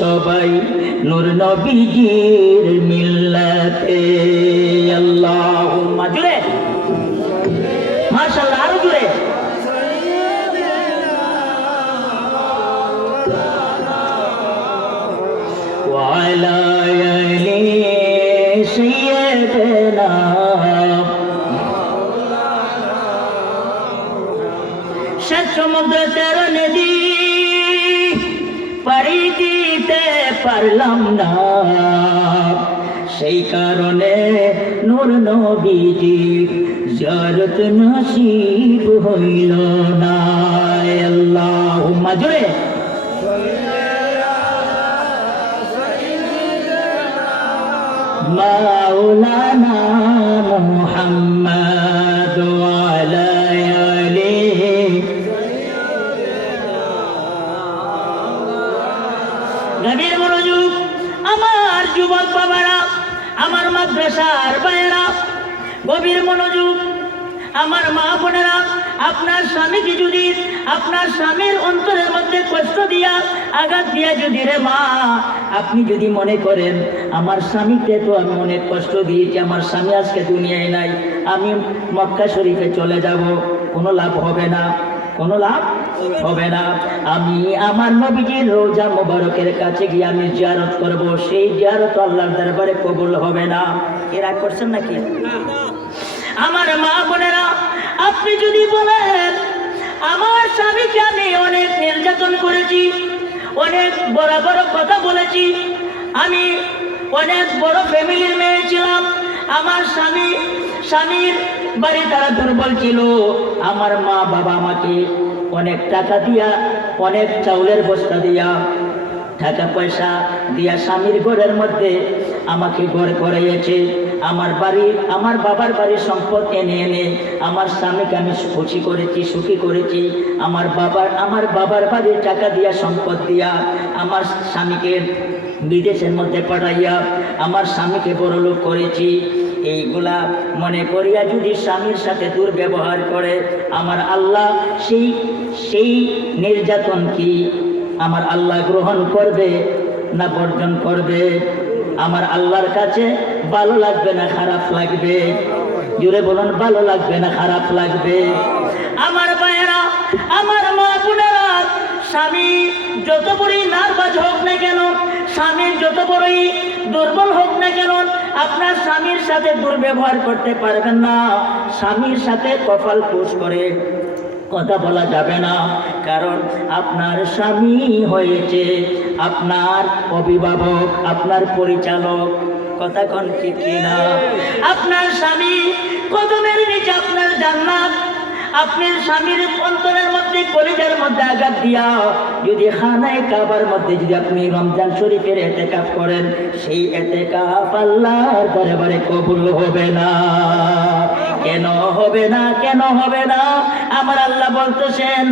সবাই নূর নবীজির মিল্লাতে। আল্লাহুম্মা জুড়ে মাশাআল্লাহ, আরো জুড়ে। ওয়ালা আলি সাইয়্যিদিনা সমুদ্র তের নদী পাড়ি দিতে পারলাম না, সেই কারণে নূর নবীজি জিয়ারত নসিব হইল না। আল্লাহুম্মা জুড়ে মাওলানা মুহাম্মদ ওয়ালা আলিহি। গভীর মনোযোগ আমার যুবক বাবারা, আমার মাদ্রাসার ভাইয়েরা, গভীর মনোযোগ আমার মা বোনেরা। আপনার স্বামীকে যদি, আপনার স্বামীর অন্তরের মধ্যে কষ্ট দিয়া, আঘাত দিয়া যদি রে মা আপনি যদি মনে করেন আমার স্বামীকে তো আমি অনেক কষ্ট দিয়েছি, আমার স্বামী আজকে দুনিয়ায় নাই, আমি মক্কা শরীফে চলে যাব, কোনো লাভ হবে না, কোনো লাভ হবে না। আমি আমার নবীজির রওজা মোবারকের কাছে গিয়ে আমি জিয়ারত করব, সেই জিয়ারত আল্লাহর দরবারে কবুল হবে না। এরা করছেন নাকি? আমার মা বোনেরা, আপনি যদি বলেন আমার স্বামীকে আমি অনেক নির্যাতন করেছি, অনেক বড় বড় কথা বলেছি, আমি অনেক বড় ফ্যামিলির মেয়ে ছিলাম, আমার স্বামীর বাড়ি তারা দুর্বল ছিল, আমার মা বাবা আমাকে অনেক টাকা দিয়া, অনেক চাউলের বস্তা দিয়া, টাকা পয়সা দিয়া স্বামীর ঘরের মধ্যে আমাকে ঘর করাইয়েছে, আমার বাড়ি, আমার বাবার বাড়ির সম্পদ এনে এনে আমার স্বামীকে আমি খুশি করেছি, সুখী করেছি। আমার বাবার বাড়ির টাকা দিয়া, সম্পদ দিয়া আমার স্বামীকে বিদেশের মধ্যে পাঠাইয়া আমার স্বামীকে বড়লোক করেছি। এইগুলা মনে করিয়া যদি স্বামীর সাথে দুর্ব্যবহার করে আমার আল্লাহ সেই নির্যাতন কি আমার আল্লাহ গ্রহণ করবে না বর্জন করবে? আমার আল্লাহর কাছে ভালো লাগবে না খারাপ লাগবে? জুড়ে বলুন, ভালো লাগবে না খারাপ লাগবে? আমার ভাইয়েরা, আমার মা বোনেরা, স্বামী যত বড়ই নার্ভাস হোক না কেন, স্বামী যত বড়ই দুর্বল হোক না কেন, আপনার স্বামীর সাথে দুর্ব্যবহার করতে পারবেন না। স্বামীর সাথে কপাল কুঁচ করে কথা বলা যাবে না, কারণ আপনার স্বামী হয়েছে আপনার অভিভাবক, আপনার পরিচালক। কথা কোন ঠিক কিনা? আপনার স্বামী কদমের নিচে আপনার জান্নাত। আপনার স্বামীর অন্তরের মধ্যে, কলিজার মধ্যে আঘাত দিয়া যদি খানায় কাবার মধ্যে যদি আপনি রমজান শরীফের এতেকাফ করেন, সেই এতেকাফ আল্লাহর দরবারে কবুল হবে না। কেন হবে না? কেন হবে না? আমার আল্লাহ বলতেছেন,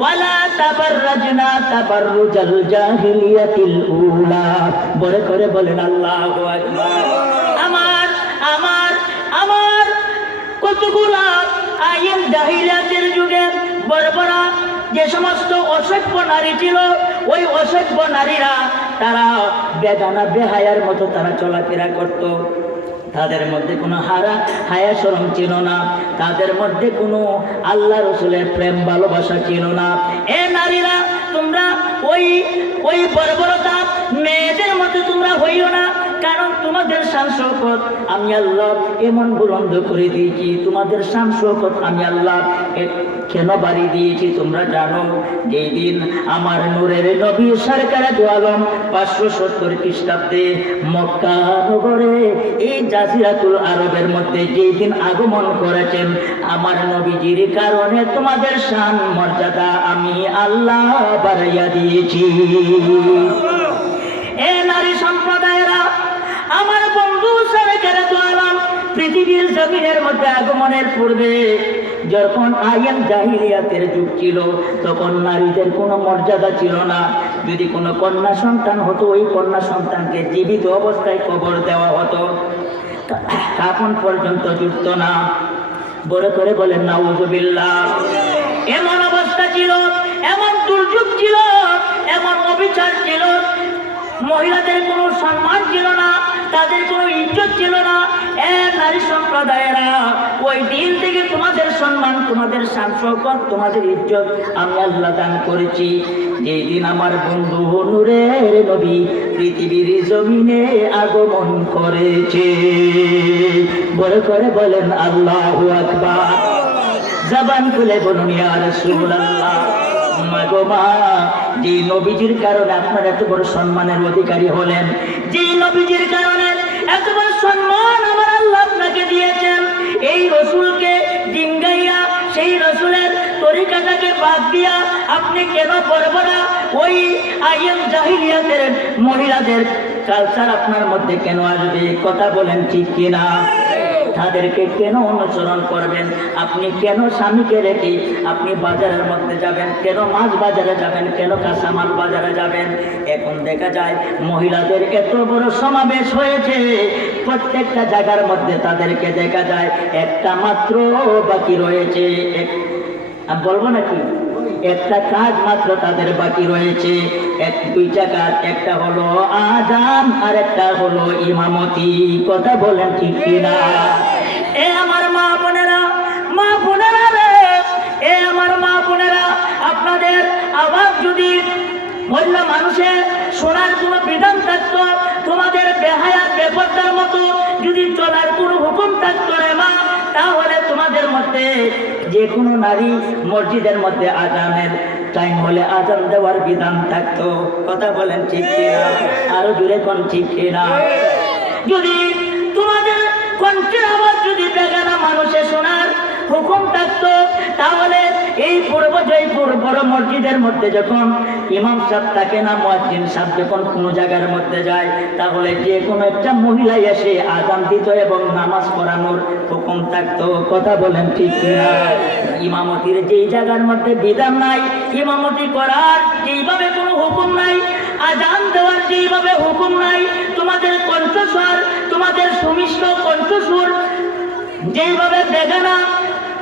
ওয়ালা তাবাররাজনা তাবাররুজাল জাহিলিয়াতিল উলা। বলে করে বলেন আল্লাহু আকবার। আমার আমার আমার কতগুলা আইন জাহিলিয়াতের যুগে বড় বড় যে সমস্ত অসভ্য নারী ছিল, ওই অসভ্য নারীরা তারা বেগানা বেহায়ার মতো তারা চলাফেরা করত। তাদের মধ্যে কোনো হায়া শরম ছিল না, তাদের মধ্যে কোনো আল্লাহ রসুলের প্রেম ভালোবাসা ছিল না। এ নারীরা, তোমরা ওই বর্বরতা মেয়েদের মধ্যে তোমরা হইও না, কারণ তোমাদের শান শৌকত আমি আল্লাহ এমন বুলন্দ করে দিয়েছি, তোমাদের শান শৌকত আমি আল্লাহ কেন বাড়ি দিয়েছি তোমরা জানো? যেই দিন আমার নূরের নবী সরকারে দু আলম 570 খ্রিস্টাব্দে মক্কা নগরে এই জাজিরাতুল আরবের মধ্যে যেই দিন আগমন করেছেন, আমার নবীজির কারণে তোমাদের শান মর্যাদা আমি আল্লাহ বাড়াইয়া দিয়েছি। এ নারী সম্প্রদায়েরা, আমার বন্ধু সরকারে দু আলম পৃথিবীর জমিনের মধ্যে আগমনের পূর্বে যখন আইন জাহিলিয়াতের যুগ ছিল, তখন নারীদের কোনো মর্যাদা ছিল না। যদি কোনো কন্যা সন্তান হতো, ওই কন্যা সন্তানকে জীবিত অবস্থায় কবর দেওয়া হতো, কাফন পর্যন্ত জুটত না। বড় করে বলেন নাউযুবিল্লাহ। এমন অবস্থা ছিল, এমন দুর্যোগ ছিল, এমন অবিচার ছিল। মহিলাদের কোনো সম্মান ছিল না, তাদের কোনো ইজ্জত ছিল না। নারী সম্প্রদায়েরা, ওই দিন থেকে তোমাদের সম্মান, তোমাদের শান-শৌকত, তোমাদের ইজ্জত আমি আল্লাহ দান করেছি। যেই দিন আমার বন্ধু নূরের নবী পৃথিবীর জমিনে আগমন করেছে। বড় করে বলেন আল্লাহু আকবার। জবান খুলে বলুন ইয়া রাসূলুল্লাহ। মাগো মা, যে নবীজির কারণে আপনারা এত বড় সম্মানের অধিকারী হলেন, যে নবীজির কারণে এত বড় সম্মান আমার আল্লাহ আপনাকে দিয়েছেন, এই রসুলকে ডিঙ্গাইয়া সেই রসুলের তরিকাটাকে বাদ দিয়া আপনি কেন বর্বরা ওই আইয়াম জাহিলিয়াতের মহিলাদের কালচার আপনার মধ্যে কেন আসবে? কথা বলেন ঠিক কিনা? তাদেরকে কেন অনুসরণ করবেন? আপনি কেন স্বামীকে রেখে আপনি বাজারের মধ্যে যাবেন? কেন মাছ বাজারে যাবেন? কেন কাঁচামাল বাজারে যাবেন? এখন দেখা যায় মহিলাদের এত বড় সমাবেশ হয়েছে, প্রত্যেকটা জায়গার মধ্যে তাদেরকে দেখা যায়, একটা মাত্র বাকি রয়েছে। বলবো নাকি? একটা কাজ মাত্র তাদের বাকি রয়েছে, দুইটা কাজ। একটা হলো আযান আর একটা হলো ইমামতি। কথা বলেন ঠিক কিনা? এ আমার মা বোনেরা, মা বোনেরা রে, এ আমার মা বোনেরা, আপনাদের আওয়াজ যদি মহিলা মানুষের শোনার কোনো বিধান থাকতো, তোমাদের বেহায়া বেপরদার মতো যদি চলার কোনো হুকুম থাকতো রে মা, তাহলে তোমাদের মধ্যে যে কোনো নারী মসজিদের মধ্যে আজানের টাইম হলে আজান দেওয়ার বিধান থাকতো। কথা বলেন ঠিক কিনা? আরো জোরে কোন ঠিক কিনা? যদি তোমাদের কণ্ঠের আওয়াজ যদি বেগানা মানুষের শোনার হুকুম থাকতো, তাহলে এই পূর্ব জয়পুর বড় মসজিদের মধ্যে যখন ইমাম সাহেব থাকে না, মুয়াজ্জিন সাহেব যখন কোনো জায়গার মধ্যে যায়, তাহলে যে কোনো একটা মহিলা এসে আযান দিত এবং নামাজ পড়ানোর হুকুম থাকতো। কথা বলেন ঠিক কিনা? ইমামতির যেই জায়গার মধ্যে বিধান নাই, ইমামতি করার যেইভাবে কোনো হুকুম নাই, আযান দেওয়ার যেইভাবে হুকুম নাই, তোমাদের কণ্ঠস্বর, তোমাদের সুমিষ্ট কণ্ঠস্বর যেইভাবে বেগানা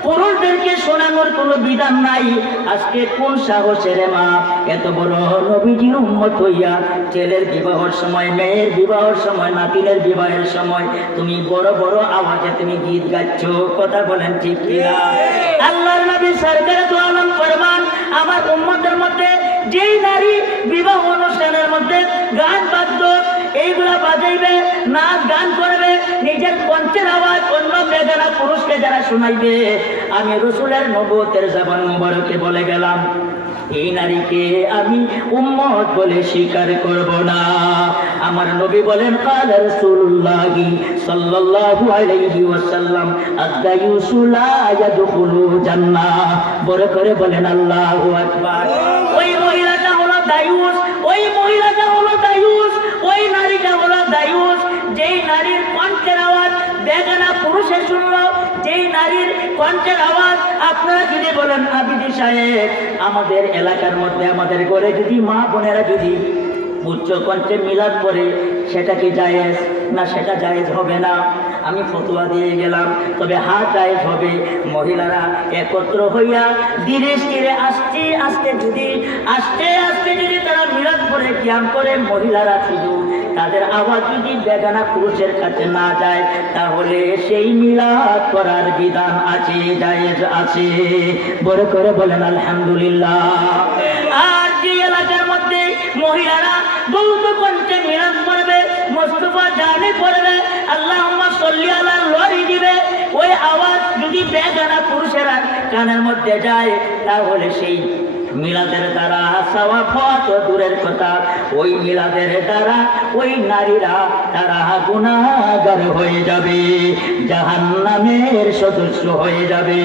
পুরুষদেরকে শোনানোর কোনো বিধান নাই, আজকে কোন সাহসের মা এত বড় নবীজির উম্মত হইয়া ছেলের বিবাহের সময়, মেয়ের বিবাহের সময়, নাতিনের বিবাহের সময় তুমি বড় বড় আওয়াজে তুমি গীত গাচ্ছ? কথা বলেন ঠিক কিনা? আল্লাহর নবী সরকারে দু আলম ফরমান, আমার উম্মতের মধ্যে যেই নারী বিবাহ অনুষ্ঠানের মধ্যে গান বাদ্য এইগুলা বাজাইবে, নাচ গান করবে, নিজের কণ্ঠের আওয়াজ অন্য বেগানা পুরুষকে যারা শোনাইবে, আমি রসুলের নবুয়তের জবান মুবারকে বলে গেলাম, এই নারীকে আমি উম্মত বলে স্বীকার করব না। আমার নবী বলেন, ক্বালা রাসূলুল্লাহি সাল্লাল্লাহু আলাইহি ওয়াসাল্লাম, আদ-দায়ুসু লা ইয়াদখুলু জান্নাহ। বড় করে বলেন আল্লাহু আকবার। ওই মহিলাটা হলো দায়ুস, ওই মহিলাটা হলো দায়ুস, ওই নারীটা হলো দায়ুস, যেই নারীর কণ্ঠের আওয়াজ বেগানা পুরুষে শুনলো, যেই নারীর কণ্ঠের আওয়াজ আপনারা যদি বলেন আবিদি সাহেব, আমাদের এলাকার মধ্যে আমাদের ঘরে যদি মা বোনেরা যদি উচ্চ কণ্ঠে মিলাদ পড়ে, সেটা কি জায়েজ না? সেটা জায়েজ হবে না। আমি ফতোয়া দিয়ে গেলাম, তবে হ্যাঁ জায়েজ হবে। মহিলারা একত্র হইয়া ধীরে ধীরে আস্তে আস্তে যদি তারা মিলাদ পড়ে কিয়াম করে, মহিলারা শুধু তাদের আওয়াজ যদি বেগানা পুরুষের কাছে না যায়, তাহলে সেই মিলাদ করার বিধান আছে, জায়েজ আছে। বড় করে বলেন আলহামদুলিল্লাহ। আর যে এলাকার মধ্যে মহিলারা বহুত কণ্ঠে মিলাদ পড়বে, মুস্তাফা জানে পড়বে, আল্লাহুম্মা সাল্লি আলা লরি দিবে, ওই আওয়াজ যদি বেগানা পুরুষেরা কানের মধ্যে যায়, তাহলে সেই মিলাদের দ্বারা সওয়াব হওয়া তো দূরের কথা, ওই মিলাদের দ্বারা ওই নারীরা তারা গুনাহগার হয়ে যাবে, জাহান্নামের সদস্য হয়ে যাবে।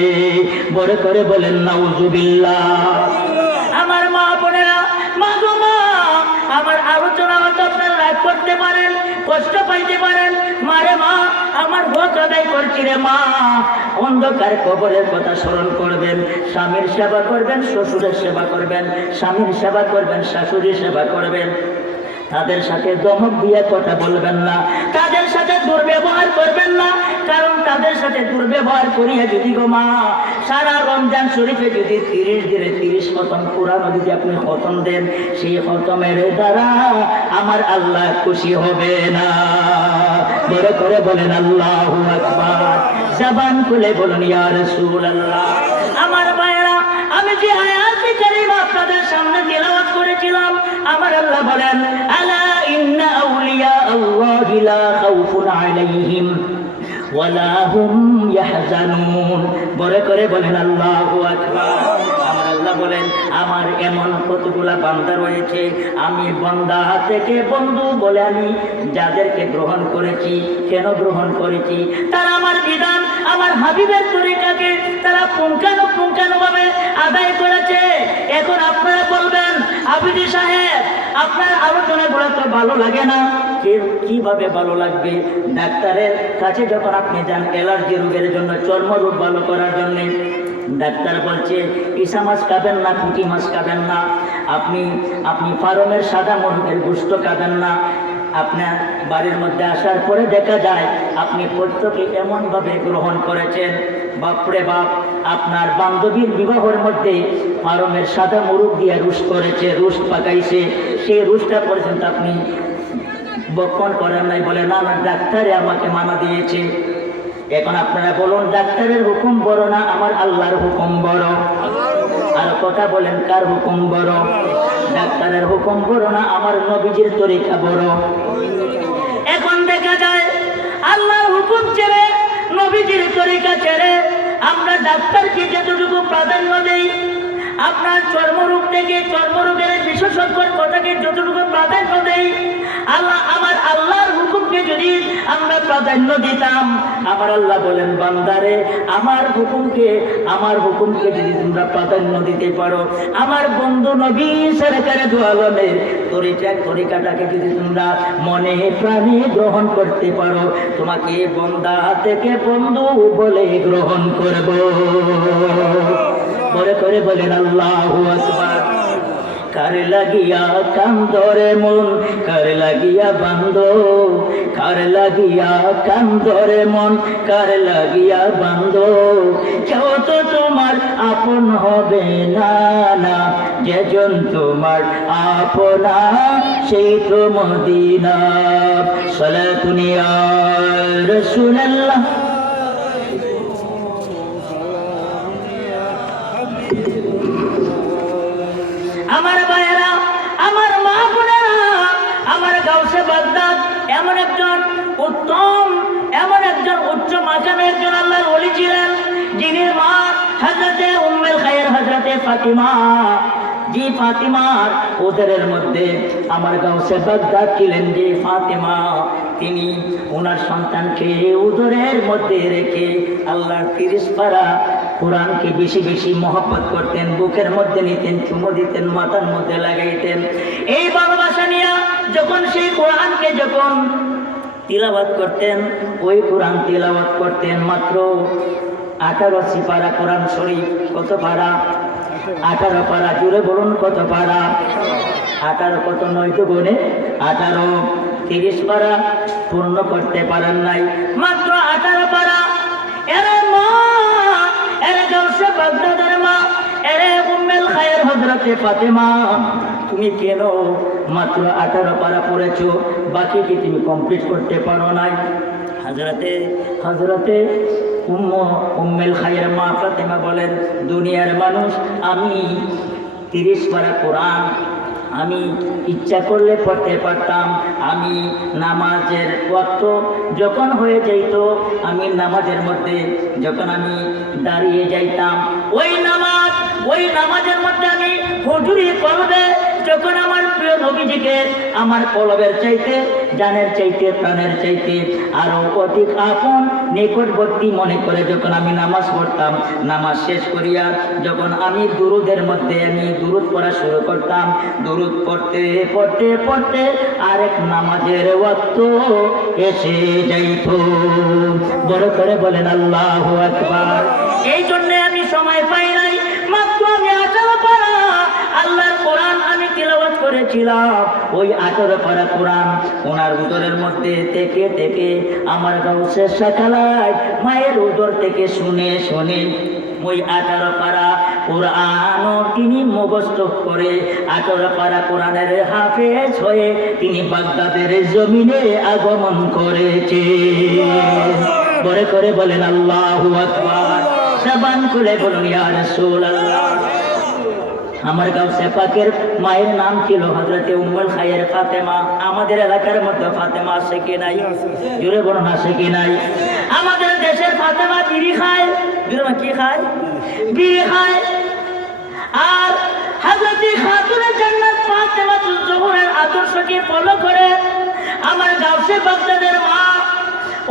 বড় করে বলেন নাউজুবিল্লাহ। আমার মা বোনেরা, মা গো মা, আমার আলোচনা হয়তো আপনারা রাগ করতে পারেন, কষ্ট পাইতে পারেন, মারে মা আমার হক আদায় করছি রে মা। অন্ধকার কবরের কথা স্মরণ করবেন, স্বামীর সেবা করবেন, শ্বশুরের সেবা করবেন, স্বামীর সেবা করবেন, শাশুড়ির সেবা করবেন। তাদের সাথে দমক দিয়ে কথা বলবেন না, তাদের সাথে দুর্ব্যবহার করবেন না, কারণ তাদের সাথে দুর্ব্যবহার করিয়া যদি গো মা সারা রমজান শরীফে যদি 30 দিনে 30 খতম কোরআন যদি আপনি খতম দেন, সেই খতমের দ্বারা আমার আমার আল্লাহ খুশি হবে না। বড় করে বলেন আল্লাহু আকবার, জবান খুলে বলুন ইয়া রাসূলুল্লাহ। আমার ভাইরা, আমি যে আয়াতে কারিমা আপনাদের সামনে তেলাওয়াত করেছিলাম, আমার আল্লাহ বলেন আলা ইন্না আউলিয়া আল্লাহি লা খাউফুন আলাইহিম ওয়ালা হুম ইয়াহজানুন। বড় করে বলেন আল্লাহু আকবার। আমার আল্লাহ বলেন আমার এমন কতগুলা বান্দা রয়েছে, আমি বান্দা থেকে বন্ধু বলে আমি যাদেরকে গ্রহণ করেছি। কেন গ্রহণ করেছি? তারা আমার বিধান, আমার হাবিবের তরিকাকে তারা পুঙ্খানুপুঙ্খানুভাবে আদায় করেছে। এখন আপনারা বলবেন আবিদি সাহেব, আপনার আলোচনাগুলো তো ভালো লাগে না। কিভাবে ভালো লাগবে? ডাক্তারের কাছে যখন আপনি যান অ্যালার্জি রোগের জন্য, চর্মরোগ ভালো করার জন্য, ডাক্তার বলছে ইসা মাছ খাবেন না, পুঁটি মাছ খাবেন না, আপনি ফার্মের সাদা মুরগের গোশত খাবেন না। আপনার বাড়ির মধ্যে আসার পরে দেখা যায় আপনি প্রত্যেকে এমনভাবে গ্রহণ করেছেন, বাপরে বাপ, আপনার বান্ধবীর বিবাহের মধ্যে ফার্মের সাদা মুরগ দিয়ে রুস্ট করেছে, রুস্ট পাকাইছে, সেই রুস্টটা পর্যন্ত আপনি বক্ষণ করেন নাই। বলে না না, ডাক্তারে আমাকে মানা দিয়েছে। এখন আপনারা বলুন ডাক্তারের হুকুম বড় না আমার আল্লাহর হুকুম বড়? আর কথা বলেন কার হুকুম বড়? ডাক্তারের হুকুম বড় না আমার নবীজির তরিকা বড়? এখন দেখা যায় আল্লাহর হুকুম ছেড়ে, নবীজির তরিকা ছেড়ে আমরা ডাক্তারকে যতটুকু প্রাধান্য দেই, আপনার চর্মরোগ থেকে চর্মরোগের বিশেষজ্ঞের কথাকে যতটুকু প্রাধান্য দেই, আমার আল্লাহর হুকুমকে যদি আমরা প্রাধান্য দিতাম, আমার আল্লাহ বলেন বান্দারে আমার হুকুমকে যদি তোমরা প্রাধান্য দিতে পারো, আমার বন্ধু নবী সরকারে দু আলমের তরিকাটাকে যদি তোমরা মনে প্রাণে গ্রহণ করতে পারো, তোমাকে বন্দা থেকে বন্ধু বলে গ্রহণ করব। বলে করে বলেন আল্লাহু আকবার। কার লাগিয়া কান্দরে মন, কার লাগিয়া বান্দো, কার লাগিয়া কান্দরে মন, কার লাগিয়া বান্দো, কেউ তো তোমার আপন হবে না, না যেজন তোমার আপনা সেই তো মদিনা। সালাতুন ইয়া রাসূলুল্লাহ। আমার ভাইয়েরা, আমার মা বোনেরা, আমার গাউসে বাগদাদ এমন একজন উত্তম, এমন একজন উচ্চ মাকামে একজন আল্লাহর ওলি ছিলেন, যিনি মা হযরতে উম্মুল খায়র হযরতে ফাতিমা, যে ফাতিমার উদরের মধ্যে আমার গাউসে বাগদাদ ছিলেন যে ফাতিমা, তিনি ওনার সন্তানকে উদরের মধ্যে রেখে আল্লাহর 30 পারা কোরআনকে বেশি বেশি মহব্বত করতেন, বুকের মধ্যে নিতেন, চুমো দিতেন, মাথার মধ্যে লাগাইতেন। এই ভালোবাসা নিয়ে যখন সেই কোরআনকে যখন তিলাওয়াত করতেন, ওই কোরআন তিলাওয়াত করতেন মাত্র 18 পারা কোরআন শরীফ। কত পারা? 18 পারা। জুড়ে বলুন কত পারা? 18 কত? 9 তো গুণে 18, 30 পারা পূর্ণ করতে পারেন নাই, মাত্র 18 পারা। এরে মা, এরে গাউসে বাগদাদের মা, এরে উম্মুল খায়র হযরতে ফাতিমা, তুমি কেন মাত্র 18 পারা পড়েছো? বাকি কি তুমি কমপ্লিট করতে পারো নাই? হযরতে উম্মুল খায়র মা ফাতিমা বলেন, দুনিয়ার মানুষ, আমি 30 পারা কোরআন আমি ইচ্ছা করলে পড়তে পারতাম। আমি নামাজের ওয়াক্ত যখন হয়ে যাইত, আমি নামাজের মধ্যে যখন আমি দাঁড়িয়ে যাইতাম, ওই নামাজের মধ্যে আমি হুজুরি কলবে যখন আমার প্রিয় নবীজিকে আমার কলবের চাইতে, জানের চাইতে, প্রাণের চাইতে আরো অধিক আপন নিকটবর্তী মনে করে যখন আমি নামাজ পড়তাম, নামাজ শেষ করিয়া যখন আমি দুরুদের মধ্যে আমি দুরুদ পড়া শুরু করতাম, দুরুদ পড়তে পড়তে পড়তে আরেক নামাজের ওয়াক্ত এসে যাইত। বড় করে বলেন আল্লাহু আকবার। এই জন্য আমি সময় পাই নাই, মাত্র আমি 18 পারা আল্লাহর কোরআন আমি তিলাওয়াত করেছিলাম। ওই 18 পারা কোরআন ওনার উদরের মধ্যে থেকে থেকে আমার গাউসে সাকালায় মায়ের উদর থেকে শুনে শুনে ওই 18 পারা কোরআনও তিনি মুখস্থ করে 18 পারা কোরআনের হাফেজ হয়ে তিনি বাগদাদের জমিনে আগমন করেছে। বড় করে বলেন আল্লাহু আকবার, জবান খুলে বলুন ইয়া রাসূলুল্লাহ। আমার গাউসে পাকের মায়ের নাম ছিল হযরতে উম্মুল খায়ের ফাতেমা। আমাদের এলাকার মধ্যে ফাতেমা আছে কি নাই? জোরে বলুন আছে কি নাই? আমাদের দেশের ফাতেমা বিড়ি খায়। জোরে কি খায়? বিড়ি খায়। আর হযরতে খাতুনে জান্নাত ফাতেমাতুল জোহরার আদর্শকে ফলো করে আমার গাউসে বাগদাদের মা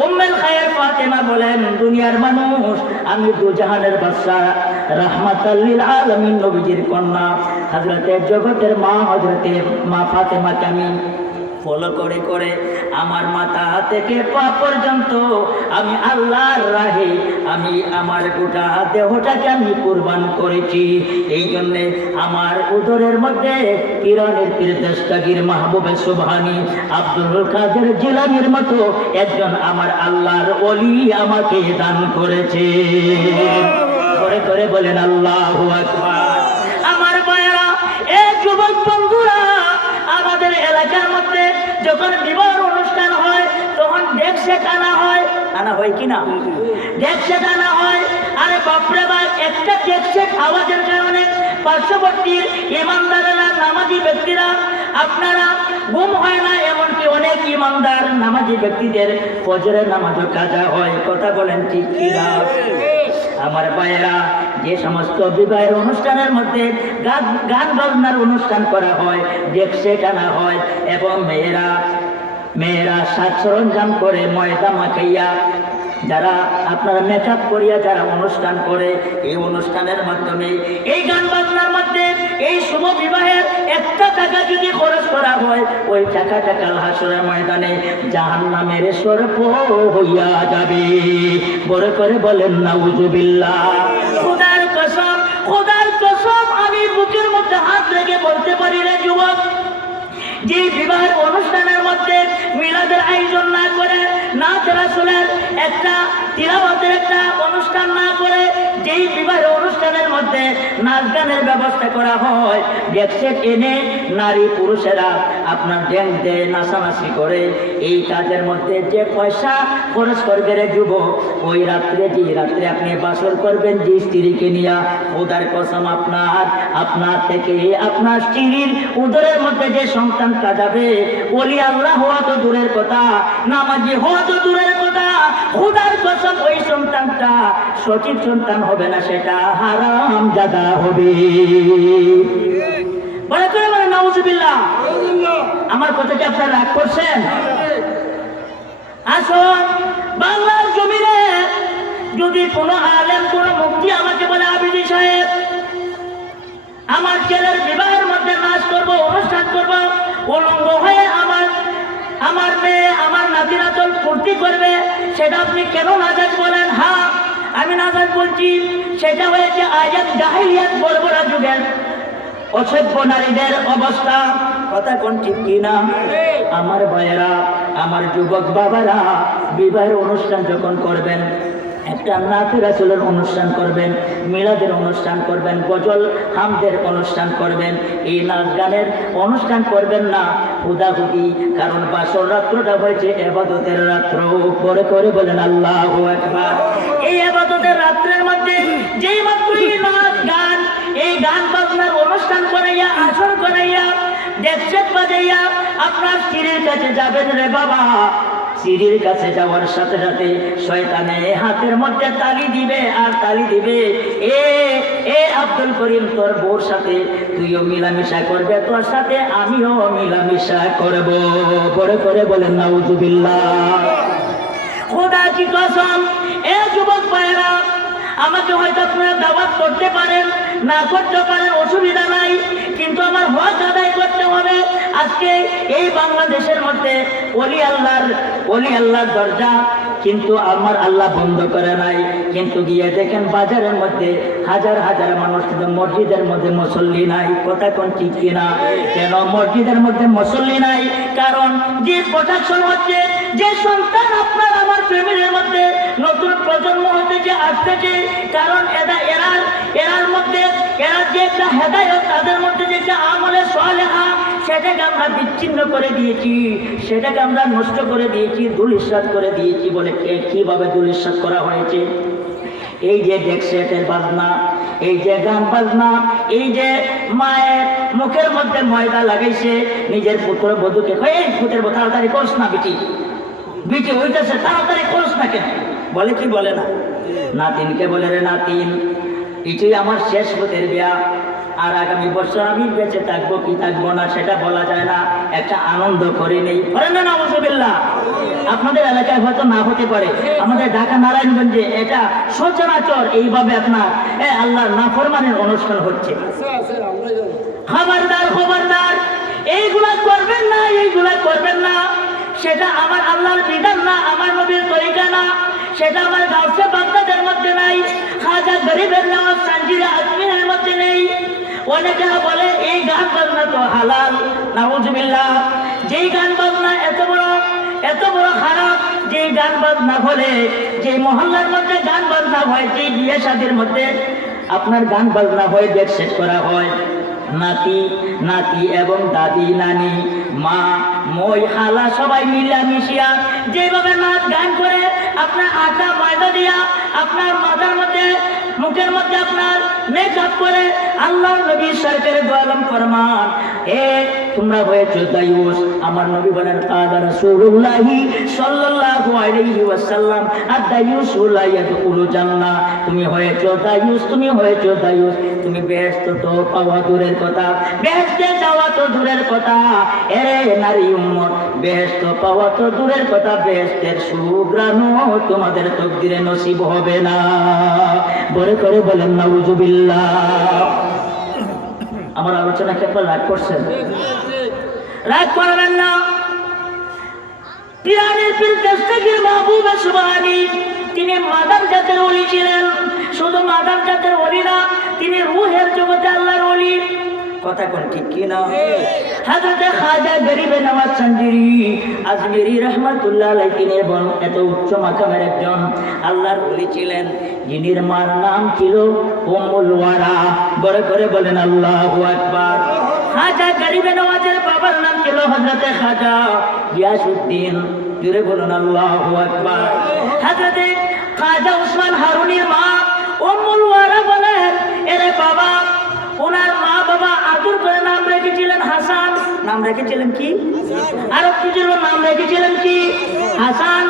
উম্মুল খায়ের ফাতেমা বলেন, দুনিয়ার মানুষ, আমি দুজাহানের বাদশা রাহমাতাল লিল আলামিন নবীজির কন্যা হযরতে জগতের মা হযরতে মা ফাতেমাকে আমি ফলো করে করে আমার মাথা থেকে পা পর্যন্ত আমি আল্লাহর রাহে আমি আমার গোটা দেহটাকে আমি কুরবান করেছি। এই জন্যে আমার উদরের মধ্যে কিরণের পীর দস্তগীর মাহবুবে সুবহানী আব্দুল কাদের জিলানীর মতো একজন আমার আল্লাহর ওলি আমাকে দান করেছে। করে করে বলেন আল্লাহু আকবার। আমার ভাইরা, এই যুবক বন্ধুরা, আমাদের এলাকার মধ্যে যখন বিবাহ অনুষ্ঠান হয় তখন ডেক সেট আনা হয়। আনা হয় কি না? ডেক সেট আনা হয়। আরে বাপরে বাপ, একটা ডেক সেট আওয়াজের কারণে পার্শ্ববর্তীর ইমানদারেরা, নামাজি ব্যক্তিরা, আপনারা ঘুম হয় না। এমনকি অনেক ইমানদার নামাজি ব্যক্তিদের ফজরের নামাজও কাজা হয়। কথা বলেন ঠিক কি না? আমার ভাইয়েরা, যে সমস্ত বিবাহের অনুষ্ঠানের মধ্যে গান বাজনার অনুষ্ঠান করা হয়, ডেক সেট আনা হয় এবং মেয়েরা সাজ সরঞ্জাম করে ময়দা মাখাইয়া যারা আপনারা মেকআপ করিয়া যারা অনুষ্ঠান করে, এই অনুষ্ঠানের মাধ্যমে এই গান বাজনার মধ্যে এই শুভ বিবাহের একটা টাকা যদি খরচ করা হয়, ওই টাকাটা কাল হাসরের ময়দানে জাহান্নামের সর্প হইয়া যাবে। বড় করে বলেন নাউজুবিল্লাহ। খোদার কসম, খোদার কসম, আমি বুকের মধ্যে হাত রেখে বলতে পারি রে যুবক, যে বিবাহের অনুষ্ঠানের মধ্যে মিলাদের আয়োজন না করে, নাচ রাসূলের একটা তিলাওয়াতের একটা অনুষ্ঠান না করে, যেই বিবাহের অনুষ্ঠানের মধ্যে নাচ গানের ব্যবস্থা করা হয়, ডেক সেট এনে নারী পুরুষেরা আপনার ড্যান্স দেয়, নাচানাচি করে, এই কাজের মধ্যে যে পয়সা খরচ করবে রে যুবক, ওই রাত্রে যে রাত্রে আপনি বাসর করবেন যে স্ত্রীকে নিয়ে, খোদার কসম আপনার থেকে আপনার স্ত্রীর উদরের মধ্যে যে সন্তানটা যাবে, ওলি আল্লাহ হওয়া তো দূরের কথা, নামাজি হওয়া তো দূরের কথা, খোদার কসম ওই সন্তানটা সঠিক সন্তান হবে না, সেটা হারাম জাদা হবে। বলে করে বলে নাউজুবিল্লাহ। আমার কথাটা আপনারা রাগ করছেন? আসো, বাংলার জমিনে যদি কোনো আলেম, কোনো মুফতি আমাকে বলে, আবিদি সাহেব, আমার ছেলের বিবাহের মধ্যে নাচ করবো, অনুষ্ঠান করবো, উলঙ্গ হয়ে আমার মেয়ে, আমার নাতিরাতল ফুর্তি করবে, সেটা আপনি কেন নাজাজ বলেন? হ্যাঁ, আমি নাজাজ বলছি। সেটা হয়েছে আয়াত জাহিলিয়াত বর্বরা যুগের অসভ্য নারীদের অবস্থা। কথা কোন ঠিক কিনা? আমার ভাইয়েরা, আমার যুবক বাবারা, বিবাহের অনুষ্ঠান যখন করবেন, একটা নাতে রাসূলের অনুষ্ঠান করবেন, মিলাদের অনুষ্ঠান করবেন, গজল হামদের অনুষ্ঠান করবেন, এই নাচ গানের অনুষ্ঠান করবেন না হুদাহুদি। কারণ বাসর রাত্রটা হয়েছে ইবাদতের রাত্র। করে করে বলেন আল্লাহু আকবার। এই ইবাদতের রাত্রের মধ্যে যেই মাত্র এই নাচ গান, এই গান বাজনার অনুষ্ঠান করাইয়া, আসর করাইয়া, ডেক সেট বাজাইয়া আপনার স্ত্রীর কাছে যাবেন রে বাবা, স্ত্রীর কাছে যাওয়ার সাথে সাথে শয়তানে হাতের মধ্যে তালি দিবে আর তালি দিবে, এ আব্দুল করিম, তোর বউর সাথে তুইও মিলামিশা করবে, তোর সাথে আমিও মিলামিশা করব। পরে করে বলেন নাউজুবিল্লাহ। খোদা কি কসম, এ যুবক ভাইরা, আমাকে হয়তো আপনারা দাওয়াত করতে পারেন, না করতে পারেন, অসুবিধা নাই, কিন্তু আমার হক আদায় করতে হবে। আজকে এই বাংলাদেশের মধ্যে ওলি আল্লাহর দরজা কিন্তু আমার আল্লাহ বন্ধ করে নাই, কিন্তু গিয়ে দেখেন বাজারের মধ্যে হাজার হাজার মানুষ, কিন্তু মসজিদের মধ্যে মুসল্লি নাই। কথা কোন ঠিক কিনা? কেন মসজিদের মধ্যে মুসল্লি নাই? কারণ যে প্রোটেকশন হচ্ছে যে সন্তান আপনার আমার ফ্যামিলির মধ্যে নতুন প্রজন্ম হতে যে আসতেছে, কারণ এরার মধ্যে এরা যে একটা হেদায়ত, তাদের মধ্যে যে একটা আমলে সালেহা, সেটাকে আমরা বিচ্ছিন্ন করে দিয়েছি, সেটাকে আমরা নষ্ট করে দিয়েছি, ধূলিসাৎ করে দিয়েছি। বলে কিভাবে ধূলিসাৎ করা হয়েছে? এই যে ডেক সেটের বাজনা, এই যে গান বাজনা, এই যে মায়ের মুখের মধ্যে ময়দা লাগাইছে নিজের পুত্র বধূকে, এই পুত্রের তাড়াতাড়ি করস না, বিটি বিটি হইতেছে, তাড়াতাড়ি করস না কেন? বলে কি বলে না? নাতিনকে বলে, রে নাতিন, এটাই আমার শেষ পুতের বিয়া, আর আগামী বছর আমি বেঁচে থাকবো কি থাকবো না সেটা বলা যায় না, একটা আনন্দ করে নেই। করেন না নাউজুবিল্লাহ? আপনাদের এলাকায় হয়তো না হতে পারে, আমাদের ঢাকা নারায়ণগঞ্জে এটা সচরাচর এইভাবে আপনার আল্লাহর নাফরমানের অনুষ্ঠান হচ্ছে। খবরদার খবরদার, এইগুলা করবেন না, এইগুলা করবেন না। সেটা আমার আল্লাহর বিধান না, আমার নবীর তরিকা না, সেটা আমার গাউসে বাগদাদের মধ্যে নাই, খাজা গরিবের নওয়াজ সানজিরা আজমিরের মধ্যে নেই। অনেকে বলে এই গান বাজনা তো হালাল, নাউজুবিল্লাহ। যেই গান বাজনা এত বড় খারাপ, যে গান বাজনা বলে, যে মহল্লার মধ্যে গান বাজনা হয়, যে বিয়ে শাদীর মধ্যে আপনার গান বাজনা হয়, ডেক সেট করা হয়, নাতি এবং দাদি, নানি, মা, মই, খালা সবাই মিলা মিশিয়া যেভাবে নাচ গান করে, আপনার আটা ময়দা দিয়া আপনার মাথার মধ্যে মুখের মধ্যে আপনার মেকআপ করে, আল্লাহ নবী সরকারে দোয়ালাম ফরমান, তোমরা হয়েছো দায়ুস। আমার নবী বলেন, কাদা রাসূলুল্লাহি সাল্লাল্লাহু আলাইহি ওয়াসাল্লাম, আদ-দায়ুসু লা ইয়াদখুলু জান্নাহ। তুমি হয়েছো দায়ুস, তুমি হয়েছো দায়ুস, তুমি বেহেশত তো পাওয়া দূরের কথা, বেহেশতে যাওয়া তো দূরের কথা। এরে নারী উম্মত, বেহেশত পাওয়া তো দূরের কথা, বেহেশতের সুঘ্রাণও তোমাদের তকদিরে নসিব হবে না। বলে করে বলেন নাউজুবিল্লাহ। আমার আলোচনা কি আপনারা রাগ করছেন? রাগ করবেন না। পিরানের পীর দস্তগীর মাহবুব সুবহানী, তিনি মাদার জাতের ওলি ছিলেন। শুধু মাদার জাতের ওলি না, তিনি রূহের জগতে আল্লাহর ওলি। কথা কোন ঠিক কি না? হযরত খাজা গরিবে নওয়াজ সানজিরি আজমিরি রাহমাতুল্লাহ আলাইহি, তিনি এত উচ্চ মাকামের একজন আল্লাহর ওলি ছিলেন, যিনির মার নাম ছিল উম্মুল ওয়ারা। বড় করে বলেন আল্লাহু আকবার। খাজা গরিবে নওয়াজের বাবার নাম ছিল হযরত খাজা গিয়াসউদ্দিন। জোরে বলুন আল্লাহু আকবার। হযরত খাজা উসমান হারুনির মা উম্মুল ওয়ারা বলেন, এরে বাবা, ওনার মা বাবা আদর করে নাম রেখেছিলেন হাসান। নাম রেখেছিলেন কি? আর কিছু নাম রেখেছিলেন কি? হাসান।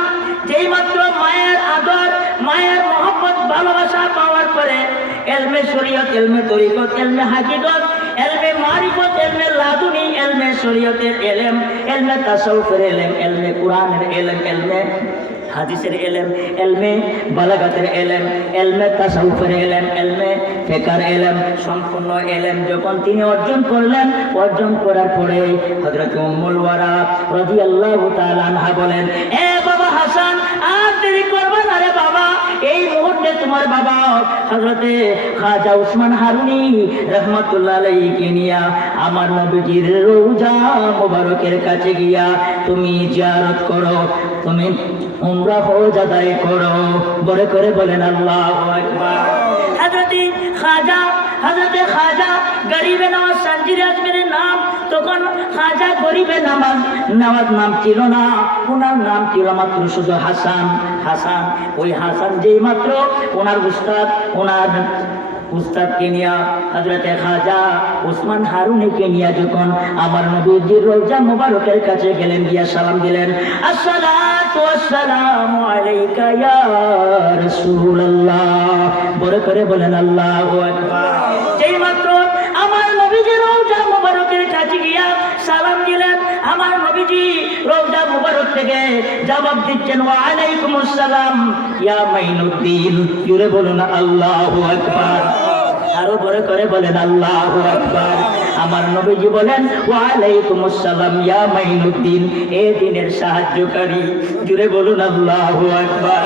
যেই মাত্র মায়ের আদর, মায়ের মহব্বত, ভালোবাসা পাওয়ার পরে এলমে শরীয়ত, এলমে তরিকত, এলমে হাকিকত, এলমে মারিফত, এলমে লাদুনি, এলমে শরীয়তের এলেম, এলমে তাসাউফের এলেম, এলমে কুরআনের এলেম, এলমে হাদিসের এলেম, এলমে বালাগাতের এলেম, এলমে তাসাউফের এলেম, এলমে ফিকহের এলেম, সম্পূর্ণ এলেম যখন তিনি অর্জন করলেন, অর্জন করার পরে হযরত উম্মুল ওয়ারা রাদিয়াল্লাহু তাআলা আনহা বলেন, এ বাবা হাসান, আর দেরি করবে না রে বাবা, এই মুহূর্তে তোমার বাবা হযরত খাজা উসমান হারুনি রাহমাতুল্লাহ আলাইহি নিয়া আমার নবীজির রওজা মোবারকের কাছে গিয়া তুমি জিয়ারত করো, তুমি উমরা হজ আদায় করো। বড় করে বলেন আল্লাহু আকবার। হযরত খাজা গরিবে নওয়াজ সানজিরি আজমিরের নাম তখন খাজা গরিবে নওয়াজ নাম ছিল না, ওনার নাম ছিল মাত্র শুধু হাসান। হাসান, ওই হাসান যেই মাত্র ওনার উস্তাদকে নিয়া হযরত খাজা উসমান হারুনিকে নিয়া যখন আমার নবীজির রওজা মোবারকের কাছে গেলেন, গিয়া সালাম দিলেন, আসসালাতু ওয়াসসালামু আলাইকা ইয়া রাসূলুল্লাহ। বড় করে বলেন আল্লাহু আকবার। যেই মাত্র আমার নবীজির রওজা মোবারকের কাছে গিয়া সালাম দিলেন, আমার নবীজি রওজা মোবারক থেকে জবাব দিচ্ছেন, ওয়া আলাইকুমুস সালাম ইয়া মাইনুদ্দিন। জোরে বলুন আল্লাহু আকবার। আরো বড় করে বলেন আল্লাহু আকবার। আমার নবীজি বলেন, ওয়া আলাইকুমুস সালাম ইয়া মাইনুদ্দিন, এ দিনের সাহায্যকারী। জোরে বলুন আল্লাহু আকবার।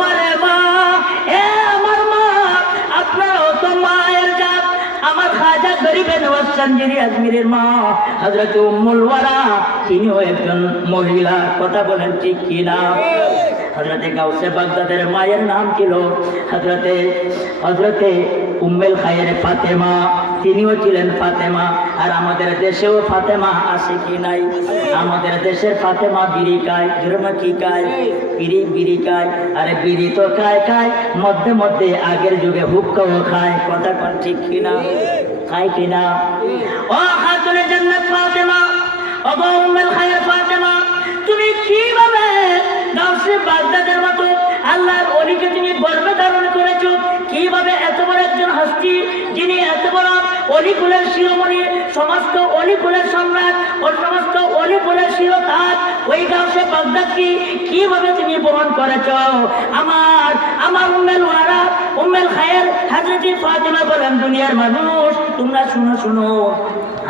মারে মা, এ আমার মা, আপনারও তো মায়ের জাত, আমার খাজা গরিবে নওয়াজ চান্দিনী আজমিরের মা হযরত উম্মুল ওয়ারা, তিনিও একজন মহিলা। কথা বলেন ঠিক কিনা? হযরতে গাউসে বাগদাদের মায়ের নাম ছিল হযরতে উম্মুল খায়ের ফাতেমা, তিনিও ছিলেন ফাতেমা। আর আমাদের দেশেও ফাতেমা আছে কি নাই? আমাদের দেশের ফাতেমা বিড়ি খায়, জোরে কি খায়? বিড়ি খায়। আরে বিড়ি তো খায়, মধ্যে মধ্যে আগের যুগে হুক্কাও খায়। কথা কোন ঠিক কিনা? খায় কিনা? ও খাতুনে জান্নাত ফাতেমা, ও উম্মুল খায়ের ফাতেমা, তুমি কিভাবে গাউসে বাগদাদের মতো আল্লাহর ওলিকে তুমি গর্বে ধারণ করেছো? কিভাবে এত বড় একজন হস্তি, যিনি এত বড় অলিকুলের শিরোমণি, সমস্ত অলিকুলের সম্রাট ও সমস্ত অলিকুলের শিরোতাজ, ওই গাউসে বাগদাদকে কিভাবে তুমি বহন করেছ? আমার উম্মুল ওয়ারা, উম্মুল খায়ের হযরত ফাতেমা বলেন, দুনিয়ার মানুষ তোমরা শুনো,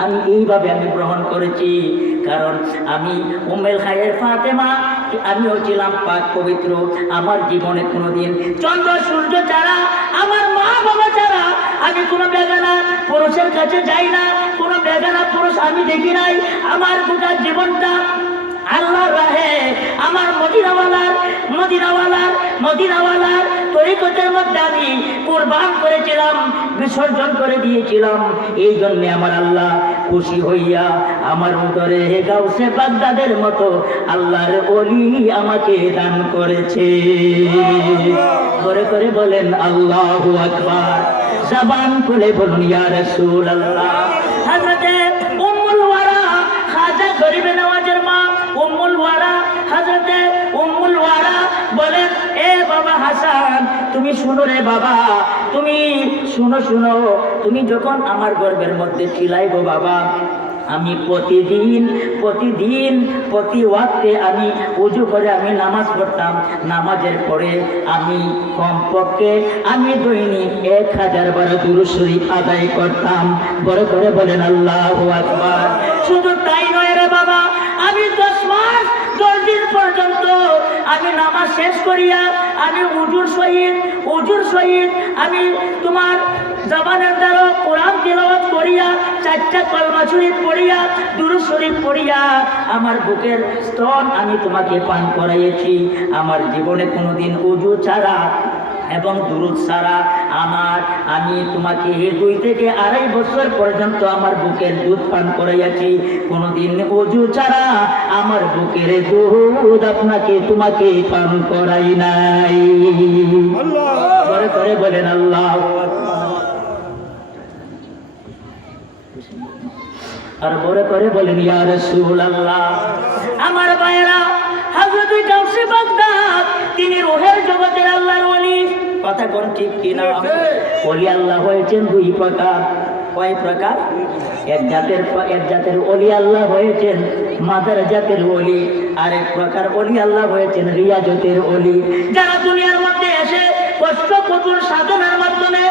আমি এইভাবে গ্রহণ করেছি, কারণ আমি উম্মুল খায়ের ফাতেমা, আমিও ছিলাম পাক পবিত্র। আমার জীবনে কোনোদিন চন্দ্র সূর্য ছাড়া, আমার মা বাবা ছাড়া আমি কোনো বেগানা পুরুষের কাছে যাই না, কোনো বেগানা পুরুষ আমি দেখি নাই। আমার গোটা জীবনটা আল্লাহর রাহে, আমার মদিনাওয়ালার তরিকতের মধ্যে আমি কুরবান করেছিলাম, বিসর্জন করে দিয়েছিলাম। এই জন্য আমার আল্লাহ খুশি হইয়া আমার উদরে গাউসে বাগদাদের মতো আল্লাহর ওলি আমাকে দান করেছে। করে বলেন আল্লাহু আকবার, জবান খুলে বলুন ইয়া রাসূলুল্লাহ। হযরতে উম্মুল ওয়ারা, খাজা গরিবে নওয়াজের মা উম্মুল ওয়ারা, হযরতে উম্মুল ওয়ারা বলেন, এ বাবা হাসান, তুমি শুনো রে বাবা, তুমি শুনো, তুমি যখন আমার গর্ভের মধ্যে ছিলাই গো বাবা, আমি প্রতি ওয়াক্তে আমি উজু করে আমি নামাজ পড়তাম। নামাজের পরে আমি কমপক্ষে আমি দৈনিক 1000 বার দুরূদ শরীফ আদায় করতাম। বড় করে বলেন আল্লাহু আকবার। শুধু তাই নয় রে বাবা, আমি 10 মাস 10 দিন পর্যন্ত আমি নামাজ শেষ করিয়া আমি উজুর সহিত আমি তোমার জবানের দ্বারা কোরআন তিলাওয়াত করিয়া, 4টা কলমা শরীফ পড়িয়া, দুরূদ শরীফ পড়িয়া আমার বুকের স্তন আমি তোমাকে পান করাইয়েছি। আমার জীবনে কোনোদিন উজু ছাড়া এবং দুরূদ ছাড়া আমি তোমাকে 2 থেকে 2.5 বছর পর্যন্ত আমার বুকের দুধ পান করাইয়াছি। কোনোদিন ওযু ছাড়া আমার বুকের দুধ তোমাকে পান করাই নাই। বড় করে বলেন আল্লাহু আকবার। আর বড় করে বলেন ইয়া রাসূলুল্লাহ। আমার ভাইরা, হযরত গাউসে বাগদাদ তিনি রূহের জগতের আল্লাহর ওলি। কথা কোন ঠিক কিনা? ওলি আল্লাহ হয়েছেন 2 প্রকার। কয় প্রকার? এক জাতের ওলি আল্লাহ হয়েছেন মাদার জাতের ওলি, আর এক প্রকার ওলি আল্লাহ হয়েছেন রিয়াজতের ওলি। যারা দুনিয়ার মধ্যে এসে কষ্ট কঠোর সাধনার মাধ্যমে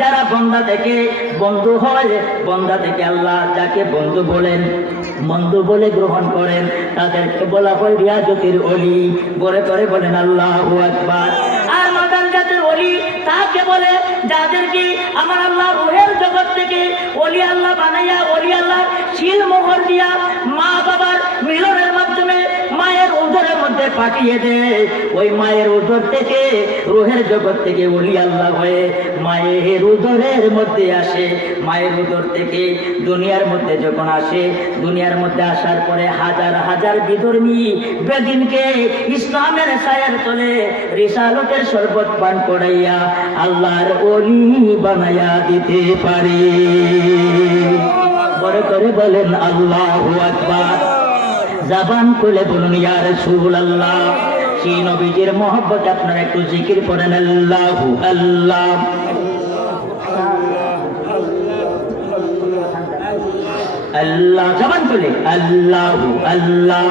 যারা বন্দা থেকে বন্ধু হয়, বন্দা থেকে আল্লাহ যাকে বন্ধু বলে গ্রহণ করেন, তাদেরকে বলা হয় রিয়াজতের ওলি। বলে করে বলেন আল্লাহু আকবার। আর মাদার জাতের ওলি তাকে বলে যাদেরকে আমার আল্লাহ রূহের জগৎ থেকে ওলি আল্লাহ বানাইয়া, ওলি আল্লাহ শিল মোহর দিয়া মা বাবার মিলনের মাধ্যমে মায়ের উদরের মধ্যে পাঠিয়ে দেয়। ওই মায়ের উদর থেকে রূহের জগৎ থেকে ওলি আল্লাহ হয়ে মায়ের উদরের মধ্যে আসে। মায়ের উদর থেকে দুনিয়ার মধ্যে যখন আসে, দুনিয়ার মধ্যে আসার পরে হাজার হাজার বিধর্মী বেদিনকে ইসলামের ছায়ার তলে রিসালতের শরবত পান করাইয়া আল্লাহর ওলি বানাইয়া দিতে পারে। বড় করে বলেন আল্লাহু আকবার। জবান খুলে বলুন ইয়া রাসূলুল্লাহ। সেই নবীজির মহব্বত আপনারা একটু জিকির করেন আল্লাহু আল্লাহ। আল্লাহ, জবান খুলে আল্লাহু আল্লাহ।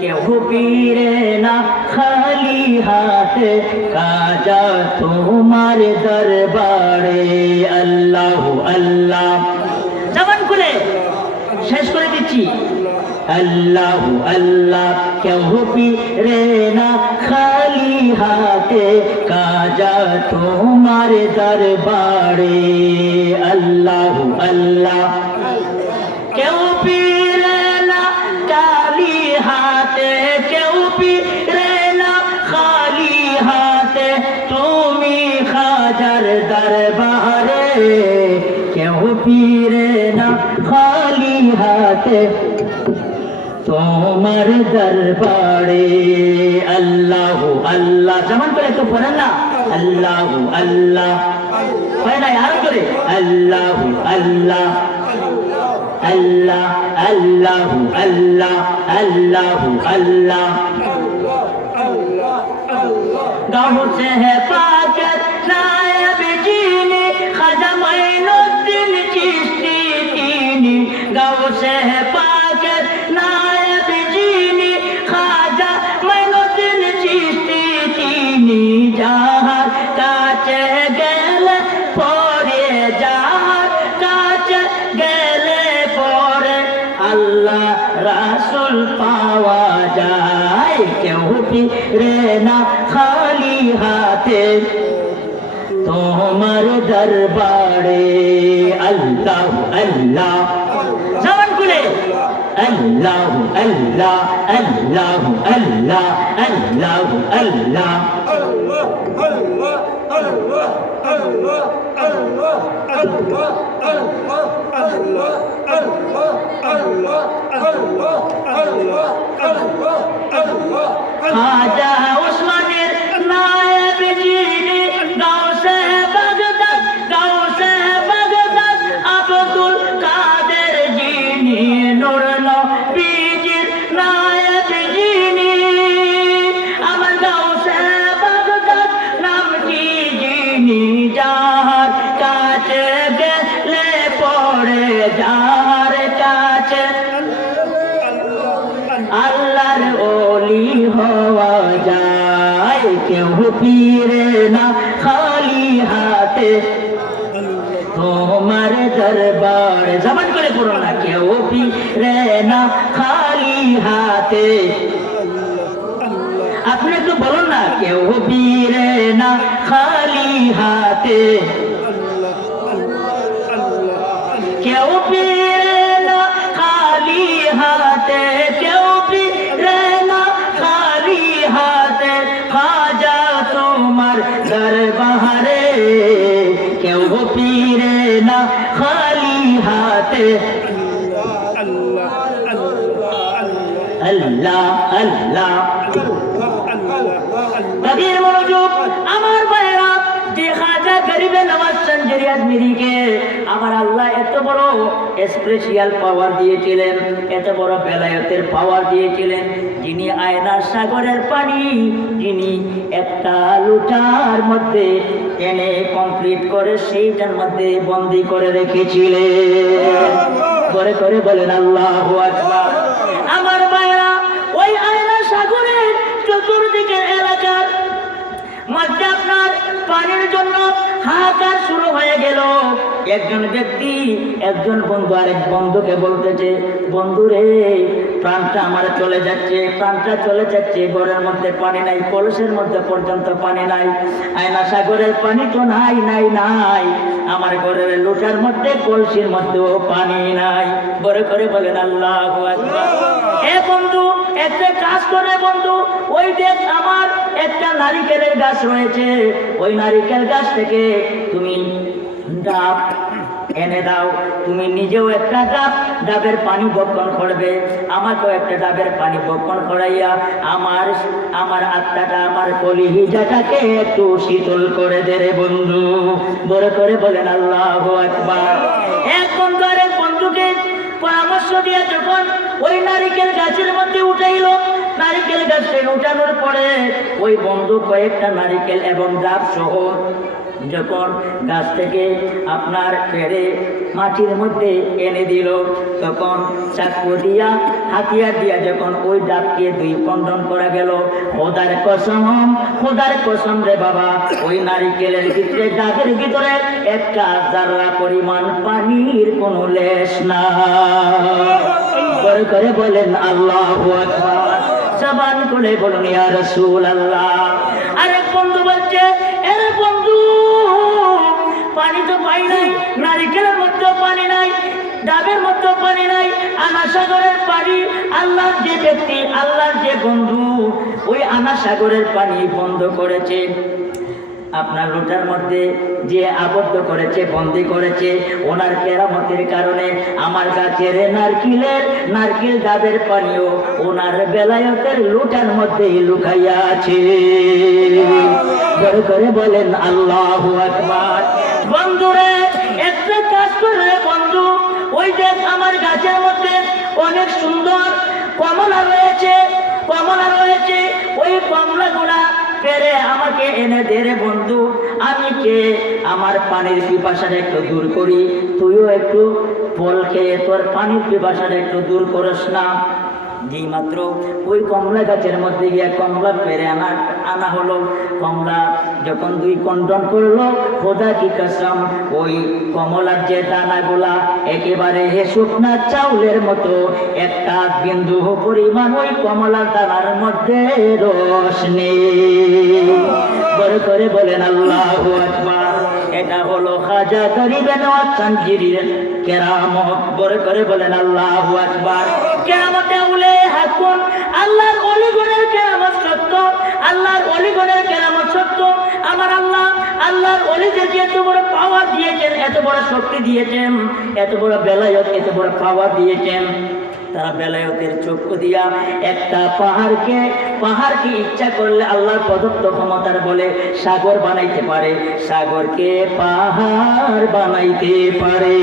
কেউ পীরে না খালি হাতে কাজা তোমার দরবারে আল্লাহু আল্লাহ। জবান খুলে শেষ করে দিচ্ছি अल्लाह अल्लाह क्यों फिरे ना खाली हाथे काजा तुम्हारे दरबारे अल्लाह अल्लाह क्यों फिरे ना खाली हाथे क्यों फिरे ना खाली हाथे तुमी खाजार दरबारे क्यों फिरे ना खाली हाथे তোমার দরবারে আল্লাহ আল্লাহ যেমন করে একটু পড়েন না আল্লাহ আল্লাহ হয় না আর করে আল্লাহ আল্লাহ আল্লাহ আল্লাহ আল্লাহ আল্লাহ আল্লাহ গাঁও সে হে পাকের নায়েব জিনি খাজা মাইনুদ্দিন চিশতি তিনি গাঁও সে হে পাকের নায়েব জিনি খাজা মাইনুদ্দিন চিশতি তিনি যাহার কাছে গেলে পরে যাহার কাছে গেলে পরে আল্লাহ রাসূল পাওয়া যায় কেউ ফিরে না খালি হাতে তোমার দরবারে আল্লাহ আল্লাহ জবান খুলে আল্লাহ আল্লাহ আল্লাহ আল্লাহ আল্লাহ আল্লাহ খাজা উসমানের নায়েব যিনি গাউসে বাগদাদ গাউসে বাগদাদ আব্দুল কাদের যিনি নূর নবীজির নায়েব যিনি আমার গাউসে বাগদাদ নামটি যিনি যাহার কাছে গেলে পড়ে যাহার কাছে আল্লাহর ওলি হওয়া যায় কেউ ফিরে না খালি হাতে তোমার দরবার জবান করে পড়ো না কেউ ফিরে না খালি হাতে আপনি একটু বলুন না কেউ ফিরে না খালি হাতে কেউ ফিরে না খালি হাতে কেউ ফিরে না খালি হাতে খাজা তোমার দরবারে কেউ ফিরে না খালি হাতে আল্লাহ আল্লাহ গভীর মনোযোগ আমার ভাইরা যে খাজা গরিবে নওয়াজ সঞ্জরি আজমিরিকে আমার আল্লাহ এত বড় স্পেশাল পাওয়ার দিয়েছিলেন এত বড় বেলায়েতের পাওয়ার দিয়েছিলেন যিনি আয়নার সাগরের পানি যিনি একটা লুটার মধ্যে এনে কমপ্লিট করে সেইটার মধ্যে বন্দি করে রেখেছিলেন করে করে বলেন আল্লাহু আকবার আমার ভাইরা ওই আয়নার সাগরের চতুর্দিকের এলাকার মধ্যে আপনার পানির জন্য হাহাকার শুরু হয়ে গেল একজন ব্যক্তি একজন বন্ধু আরেক বন্ধুকে বলতেছে বন্ধু রে প্রাণটা আমার চলে যাচ্ছে প্রাণটা চলে যাচ্ছে ঘরের মধ্যে পানি নাই কলসের মধ্যে পর্যন্ত পানি নাই আয়না সাগরের পানি তো নাই নাই নাই আমার ঘরের লোটার মধ্যে কলসির মধ্যেও পানি নাই বড় করে বলেন আল্লাহু আকবার এ বন্ধু একটা কাজ করে বন্ধু ওই দেখ আমার একটা নারিকেলের গাছ রয়েছে ওই নারিকেল গাছ থেকে তুমি ডাব এনে দাও তুমি নিজেও একটা ডাবের পানি বক্ষণ করবে আমাকেও একটা ডাবের পানি বক্ষণ করাইয়া আমার আত্মাটা আমার কলিজাটাকে একটু শীতল করে দে রে বন্ধু বড় করে বলেন আল্লাহু আকবার এক বন্ধু আর এক বন্ধুকে পরামর্শ দিয়ে যখন ওই নারিকেল গাছের মধ্যে উঠাইল নারিকেল গাছ থেকে উঠানোর পরে ওই বন্ধু কয়েকটা নারিকেল এবং ডাব সহ যখন গাছ থেকে আপনার পেড়ে মাটির মধ্যে এনে দিল তখন চাকু দিয়া হাতিয়ার দিয়া যখন ওই ডাবকে দুই খণ্ডন করা গেল খোদার কসম রে বাবা ওই নারিকেলের ভিতরে ডাবের ভিতরে একটা জাররা পরিমাণ পানির কোনো লেশ না করে বড় করে বলেন আল্লাহু আকবার। জবান খুলে বলুন ইয়া রাসূলুল্লাহ। আরেক বন্ধু বলছে, এরে বন্ধু, পানি তো পাই নাই, নারিকেলের মধ্যে পানি নাই, ডাবের মধ্যে পানি নাই, আনা সাগরের পানি। আল্লাহর যে ব্যক্তি, আল্লাহর যে বন্ধু, ওই আনা সাগরের পানি বন্ধ করেছে, আপনার লোটার মধ্যে যে আবদ্ধ করেছে, বন্দি করেছে, ওনার কেরামতের কারণে আমার গাছের নারকেল ডাবের পানিও ওনার বেলায়তের লোটার মধ্যে লুকাইয়া আছে। বড় করে বলেন আল্লাহু আকবার। বন্ধুরে, একটা কাজ করে বন্ধু, ওই দেখ আমার গাছের মধ্যে অনেক সুন্দর কমলা রয়েছে, ওই কমলাগুলা পেরে আমাকে এনে দে রে বন্ধু। আমি কে আমার পানির পিপাসাটা একটু দূর করি, তুইও একটু ফল খেয়ে তোর পানির পিপাসাটা একটু দূর করিস না। যেই মাত্র ওই কমলা গাছের মধ্যে গিয়ে কমলা পেরে আনা হলো, কমলা যখন দুই কন্টন করলো, খোদা কি কসম, ওই কমলার যে দানাগুলা একেবারে শুকনা চাউলের মতো, একটা বিন্দু পরিমাণ ওই কমলার দানার মধ্যে রস নেই। বড় করে বলেন আল্লাহু আকবার। এটা হলো খাজা গরিবে নওয়াজ চাঞ্জিরির কেরামত। বড় করে বলেন আল্লাহু আকবার। কেরামতে উলে হাকুন, আল্লাহর ওলিগণের কেরামত সত্য, আল্লাহর ওলিগণের কেরামত সত্য। আমার আল্লাহর ওলিদেরকে এত বড় পাওয়ার দিয়েছেন, এত বড় শক্তি দিয়েছেন, এত বড় বেলায়ত, এত বড় পাওয়ার দিয়েছেন। তারা বেলায়তের চক্ষু দিয়া একটা পাহাড়কে ইচ্ছা করলে আল্লাহর প্রদত্ত ক্ষমতার বলে সাগর বানাইতে পারে, সাগরকে পাহাড় বানাইতে পারে।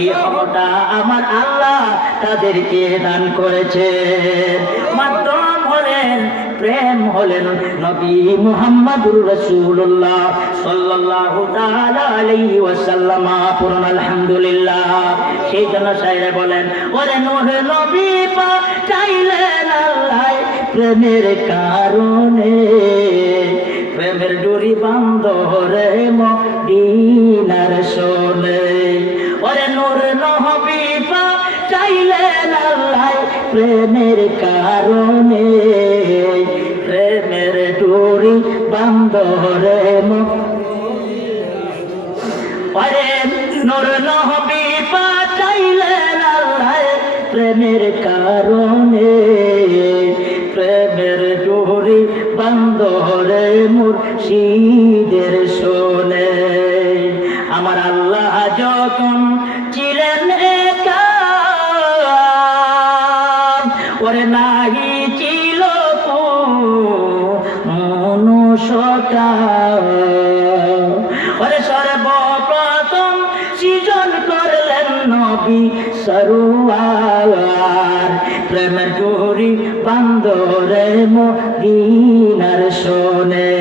এই ক্ষমতা আমার আল্লাহ তাদেরকে দান করেছেন। মাধ্যম হলেন, প্রেম হলেন নবী মুহাম্মদুর রাসূলুল্লাহ সাল্লাল্লাহু তাআলা আলাইহি ওয়াসাল্লাম। পড়ুন আলহামদুলিল্লাহ। সেই জন্য শায়রে বলেন, ওরে নূর নবী পাঠাইলেন আল্লাহ প্রেমের কারণে, প্রেমের ডুরি বান্ধরে মদিনার শোনে। ওরে নূর নবী পাঠাইলেন আল্লাহ প্রেমের কারণে, প্রেমের ডুরি বান্ধরে ওরে নূর নবী পাঠাইলেন আল্লাহ প্রেমের কারণে, প্রেমের ডুরি বান্ধরে মুর্শিদের শোনে। আমার আল্লাহ যখন ছিলেন একা, ওরে নাহি ছিল মনুষ্যতা, ওরে সর্বপ্রথম সৃজন করলেন নবী সরওয়ার, প্রেমের ডোরি বান্ধরে মদিনার শোনে।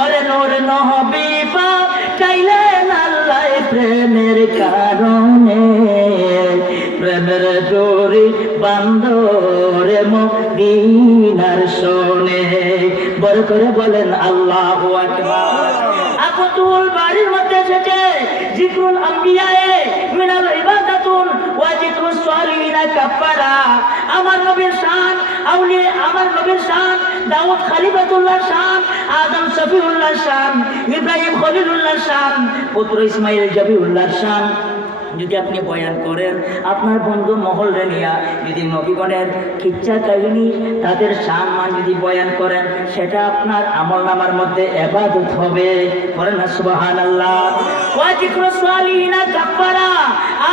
ওরে নূর নবী পাঠাইলেন আল্লাহ প্রেমের কারণে, প্রেমের ডোরি বান্ধরে মদিনার শোনে। বড় করে বলেন আল্লাহু আকবার। আবুল বাড়ির মধ্যে এসেছে জিকরুল আম্বিয়ায়ে মিনাল ইবাদাতুন ওয়া জিকরুস সালিহিনা কাফারা। আমার নবীর শান, আউলিয়া আমার নবীর শান, দাউদ খলিফাতুল্লাহ শান, আদম শফিউল্লাহ শান, ইব্রাহিম খলিলুল্লাহ শান, পুত্র ইসমাইল জবিউল্লাহ শান যদি আপনি বয়ান করেন, আপনার বন্ধু মহল রেনিয়া যদি নবীগণের কিচ্ছা কাহিনী তাদের সম্মান যদি বয়ান করেন, সেটা আপনার আমলনামার মধ্যে ইবাদত হবে। বলেন না সুবহানাল্লাহ। ওয়া যিকরুস সালিহিনা কাফারা।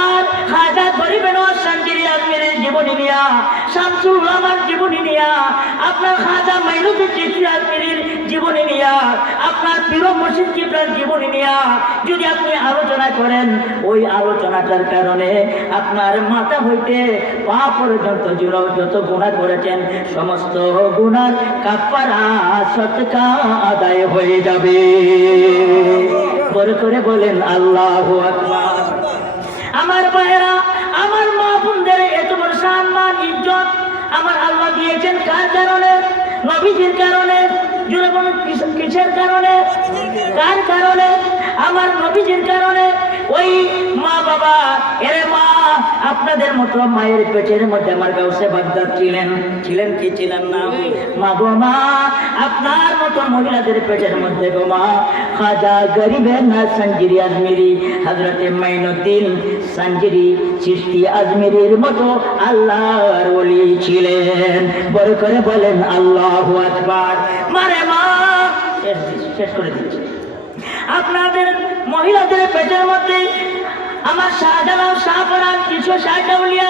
আর খাজা গরিবে নওয়াজ চাঞ্জিরি আজমিরের জীবনী নিয়া, শামসুল উলামার জীবনী নিয়া, আপনার খাজা মাইনুদ্দিন চিশতি আজমিরের জীবনী নিয়া, আপনার পীর মুর্শিদ কিবলার জীবনী নিয়া যদি আপনি আলোচনা করেন, ওই আলোচনাটার কারণে আপনার মাথা হইতে পা পর্যন্ত যত গুনাহ করেছেন সমস্ত গুনার কাফারা সদকা আদায় হয়ে যাবে। বড় করে বলেন আল্লাহু আকবার। আমার ভাইরা, আমার মা বোনদের এত বড় সম্মান ইজ্জত আমার আল্লাহ দিয়েছেন কার কারণে? নবীজির কারণে। কিসের কারণে? কার কারণে? আমার নবীজির কারণে। ওই মা বাবা, এরে মা, আপনাদের মতো মায়ের পেটের মধ্যে আমার গাউসে বাগদাদ ছিলেন, ছিলেন কি ছিলেন না? মা গো মা, আপনার মতো মহিলাদের পেটের মধ্যে গো মা খাজা গরিবে না সঞ্জিরি আজমিরি, হযরতে মাইনুদ্দিন সঞ্জিরি চিশতি আজমিরির মতো আল্লাহর ওলি ছিলেন। বড় করে বলেন আল্লাহু আকবার। মারে মা, শেষ করে দিচ্ছি। আপনাদের মহিলাদের পেটের মধ্যে আমার শাহজালাল, শাহপরান, কিছু শাহজাউলিয়া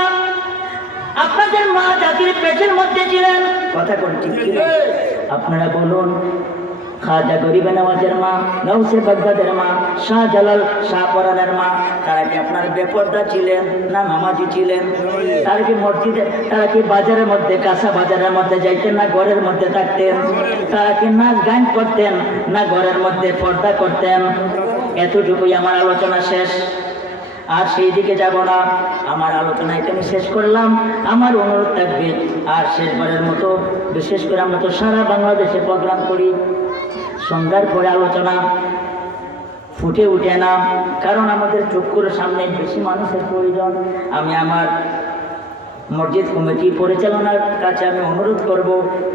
আপনাদের মা জাতির পেটের মধ্যে ছিলেন। কথা কোন ঠিক ছিল? আপনারা বলুন, খাজা গরিবে নওয়াজের মা, গাউসে বাগদাদের মা, শাহজালাল, শাহপরানের মা, তারা কি আপনার বেপরদা ছিলেন না নামাজি ছিলেন? তারা কি মসজিদে, তারা কি বাজারের মধ্যে, কাঁচা বাজারের মধ্যে যাইতেন না ঘরের মধ্যে থাকতেন? তারা কি নাচ গান করতেন না ঘরের মধ্যে পর্দা করতেন? এতটুকুই আমার আলোচনা শেষ, আর সেই দিকে যাব না। আমার আলোচনা এখানে শেষ করলাম। আমার অনুরোধ থাকবে, আর শেষবারের মতো, বিশেষ করে আমরা তো সারা বাংলাদেশে প্রোগ্রাম করি, সন্ধ্যার পরে আলোচনা ফুটে উঠে না, কারণ আমাদের চক্ষুর সামনে বেশি মানুষের প্রয়োজন। আমি আমার মসজিদ কমিটি পরিচালনার কাছে আমি অনুরোধ করব,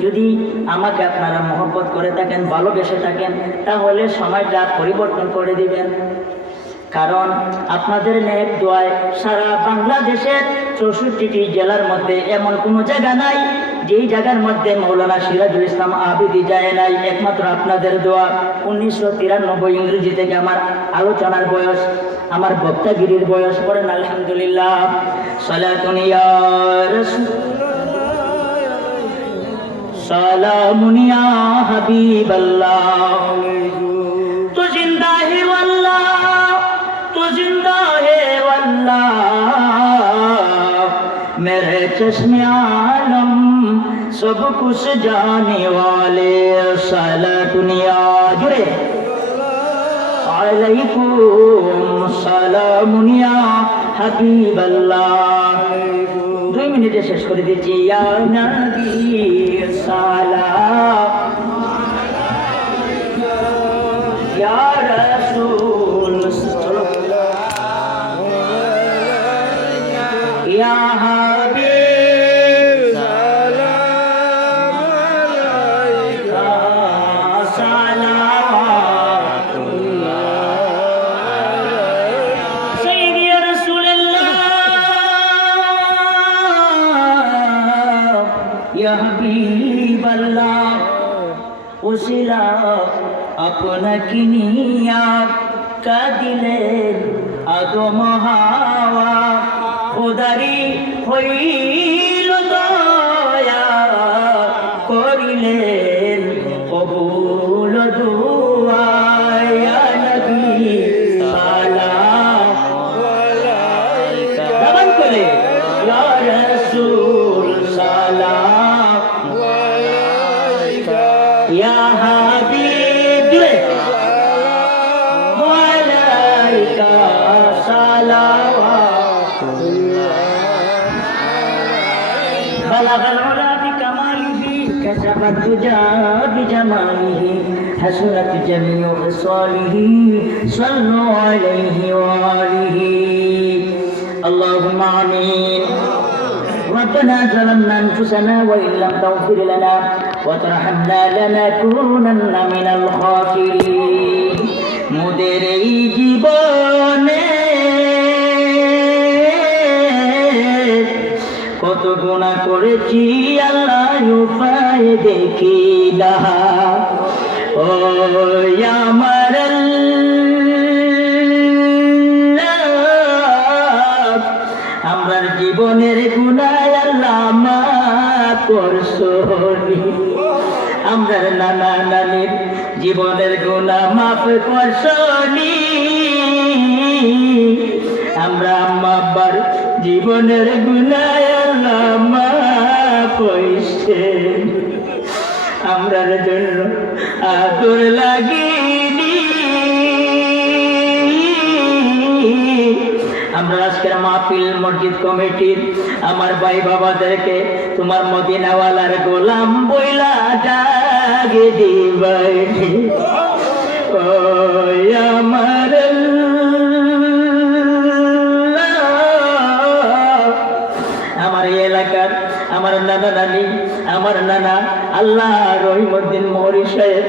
যদি আমাকে আপনারা মহব্বত করে থাকেন, ভালোবেসে থাকেন, তাহলে সময়টা পরিবর্তন করে দিবেন। কারণ আপনাদের নেক দোয়ায় সারা বাংলাদেশের 64টি জেলার মধ্যে এমন কোনো জায়গা নাই যেই জায়গার মধ্যে মৌলানা সিরাজুল ইসলাম আবিদি যায় নাই, একমাত্র আপনাদের দোয়া। 1993 ইংরেজি থেকে আমার আলোচনার বয়স, আমার বক্তাগিরির বয়স, পড়েন আলহামদুলিল্লাহ। সালাতুন ইয়া রাসূল, সালামুন ইয়া হাবিবাল্লাহ, তু জিন্দা হে ওয়াল্লাহ, तू जिंदा है वल्लाह, मेरे चश्मे आलम सब कुछ जाने वाले, साला दुनिया जुड़े अलैकुम सलामुन या হাবিবাল্লাহ। 2 মিনিটে শেষ করে দিচ্ছি। ইয়া নবী সালাম, ইয়া রাসূল या हबीब सलाम अलैका सलावतुल्लाह सय्यदी या रसूलल्लाह या हबीब अल्लाह उसिला अपना किनिया का दिलेर आदम हावा খোদারি হইল দয়া করিলেন কবুল দুআ, ইয়া নবী সালাম আলাইকা, দাবান করে ইয়া রাসূল সালাম আলাইকা, ইয়া হাবিব জুড়ে আলাইকা সালাওয়াতুল্লাহ। بلغ العلا بكماله كشف الدجى بجماله حسنت جميع خصاله صلوا عليه وآله اللهم آمين. ربنا ظلمنا أنفسنا وإن لم تغفر لنا وترحمنا لنكونن من الخاسرين. মোদের এই জীবনে কত গুনাহ করেছি আল্লাহ উপায় দেখি না, ও আমার আল্লাহ, আমার জীবনের গুনাহ আল্লাহ মাফ করছনি, আমার নানা নানির জীবনের গুনাহ মাফ করছনি, আমরা আম্মা আব্বার জীবনের গুনাহ আল্লাহ মাফ কইছেন, আমরার জন্য আদর লাগিনি। আমরা আজকের মাহফিল মসজিদ কমিটির আমার ভাই বাবাদেরকে তোমার মদিনাওয়ালার গোলাম বইলা জাগে দিবাই, ও আমার নানা নানি, আমার নানা আল্লাহ রহিমউদ্দিন মহরি সাহেব,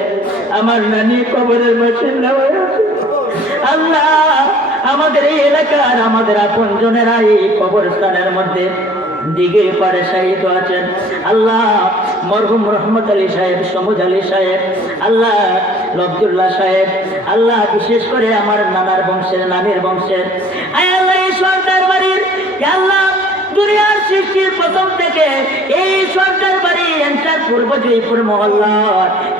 আমার নানি কবরের বাসিন্দা হয়ে আছে। আল্লাহ আমাদের এই এলাকার আমাদের আপনজনেরা এই কবরস্থানের মধ্যে দিকে পারে শাহিদ আছেন। আল্লাহ মরহুম রহমত আলী সাহেব, সমুজ আলী সাহেব, আল্লাহ লব্দুল্লাহ সাহেব, আল্লাহ বিশেষ করে আমার নানার বংশের, নানির বংশের, আয় আল্লাহ এই সরকার বাড়ির, আল্লাহ দুনিয়ার সৃষ্টির প্রথম থেকে এই সরকার বাড়ি এন্টার পূর্ব জয়পুর মহল্লা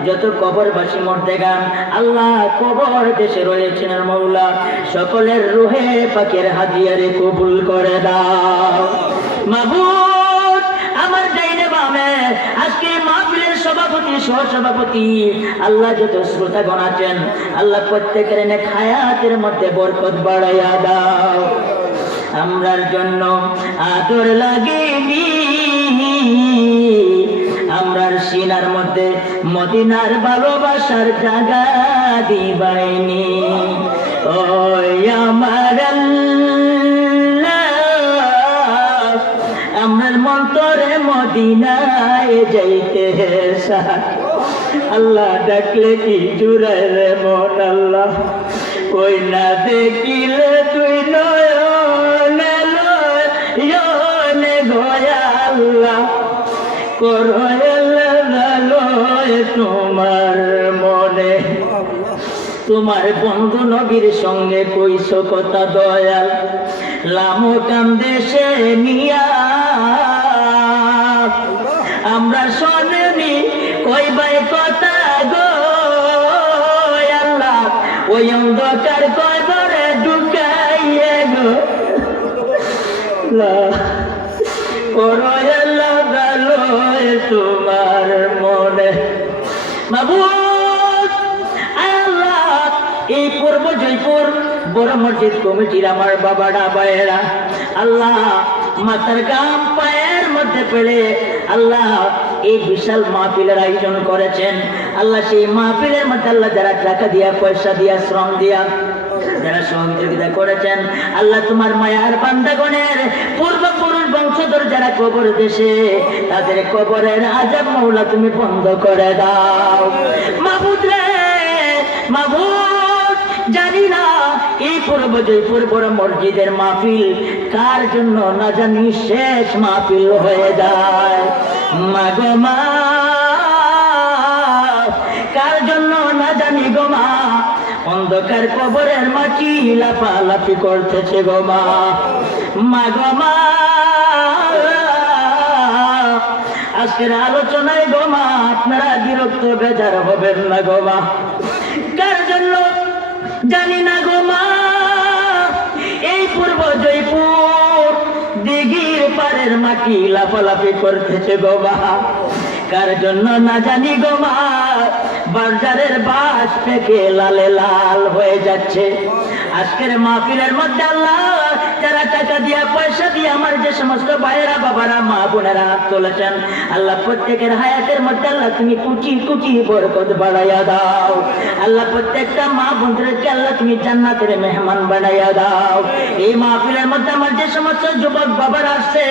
যত কবরবাসী মর্দেগান আল্লাহ কবর দেশে রয়েছেন মৌলা, সকলের রুহে পাকের হাদিয়ারে কবুল করে দাও মাবুদ। আমার ডাইনে বামে আজকে মাহফিলের সভাপতি, সহসভাপতি, আল্লাহ যত শ্রোতাগণ আছেন আল্লাহ প্রত্যেকের নেক হায়াতের মধ্যে বরকত বাড়াইয়া দাও। আমরার জন্য আদর লাগেনি, আমরার সিনার মধ্যে মদিনার ভালোবাসার জায়গা দিবাইনি। ওই আমার আমার মন্তরে মদিনায় যাইতে আল্লাহ ডাকলে কি জুড়ায় রে মন আল্লাহ, ওই না দেখিলে তুই নয়নে গয়া আল্লাহ করয় তোমার মনে। তোমার বন্ধু নবীর সঙ্গে কইস কথা দয়াল, লামো কান্দেশে নিয়া আমরা শোনেনি কইবাই কথা গো আল্লাহ, ওই অন্ধকার কবরে ঢুকাইয়ে গো করয় আল্লাহ ভালোয় তোমার মনে মাবুদ। আল্লাহ এই পূর্ব জয়পুর বড় মসজিদ কমিটির আমার বাবারা ভাইয়েরা আল্লাহ মাথার গাম পায়ের মধ্যে পেলে আল্লাহ এই বিশাল মাহফিলের আয়োজন করেছেন। আল্লাহ সেই মাহফিলের মধ্যে আল্লাহ যারা টাকা দিয়া, পয়সা দিয়া, শ্রম দিয়া যারা সহযোগিতা করেছেন আল্লাহ তোমার মায়ার বান্দাগণের পূর্বপুরুষ বংশধর যারা কবর দেশে, তাদের কবরের আযাব মওলা তুমি বন্ধ করে দাও মাবুদ রে মাবুদ। জানি না এই পূর্ব জয়পুর বড় মসজিদের মাহফিল কার জন্য না জানি শেষ মাহফিল হয়ে যায় মাগো মা, কার জন্য না জানি গো মা অন্ধকার কবরের মাটি লাফালাফি করতেছে গো মা, মাগো মা। আজকের আলোচনায় গো মা আপনারা বিরক্ত বেজার হবেন না গো মা, কার জন্য জানি না গো মা এই পূর্ব জয়পুর দিঘির পাড়ের মাটি লাফালাফি করতেছে গো মা, কার জন্য না জানি গো মা বাজারের বাস থেকে লালে লাল হয়ে যাচ্ছে। আজকের মাহফিলের মধ্যে আল্লাহ যারা টাকা দিয়া, পয়সা দিয়ে আমার যে সমস্ত ভাইয়েরা, বাবারা, মা বোনেরা হাত তুলেছেন আল্লাহ প্রত্যেকের হায়াতের মধ্যে আল্লাহ তুমি কুচি কুচি বরকত বাড়াইয়া দাও। আল্লাহ প্রত্যেকটা মা বোনদেরকে আল্লাহ তুমি জান্নাতের মেহমান বানাইয়া দাও। এই মাহফিলের মধ্যে আমার যে সমস্ত যুবক বাবারা আসছে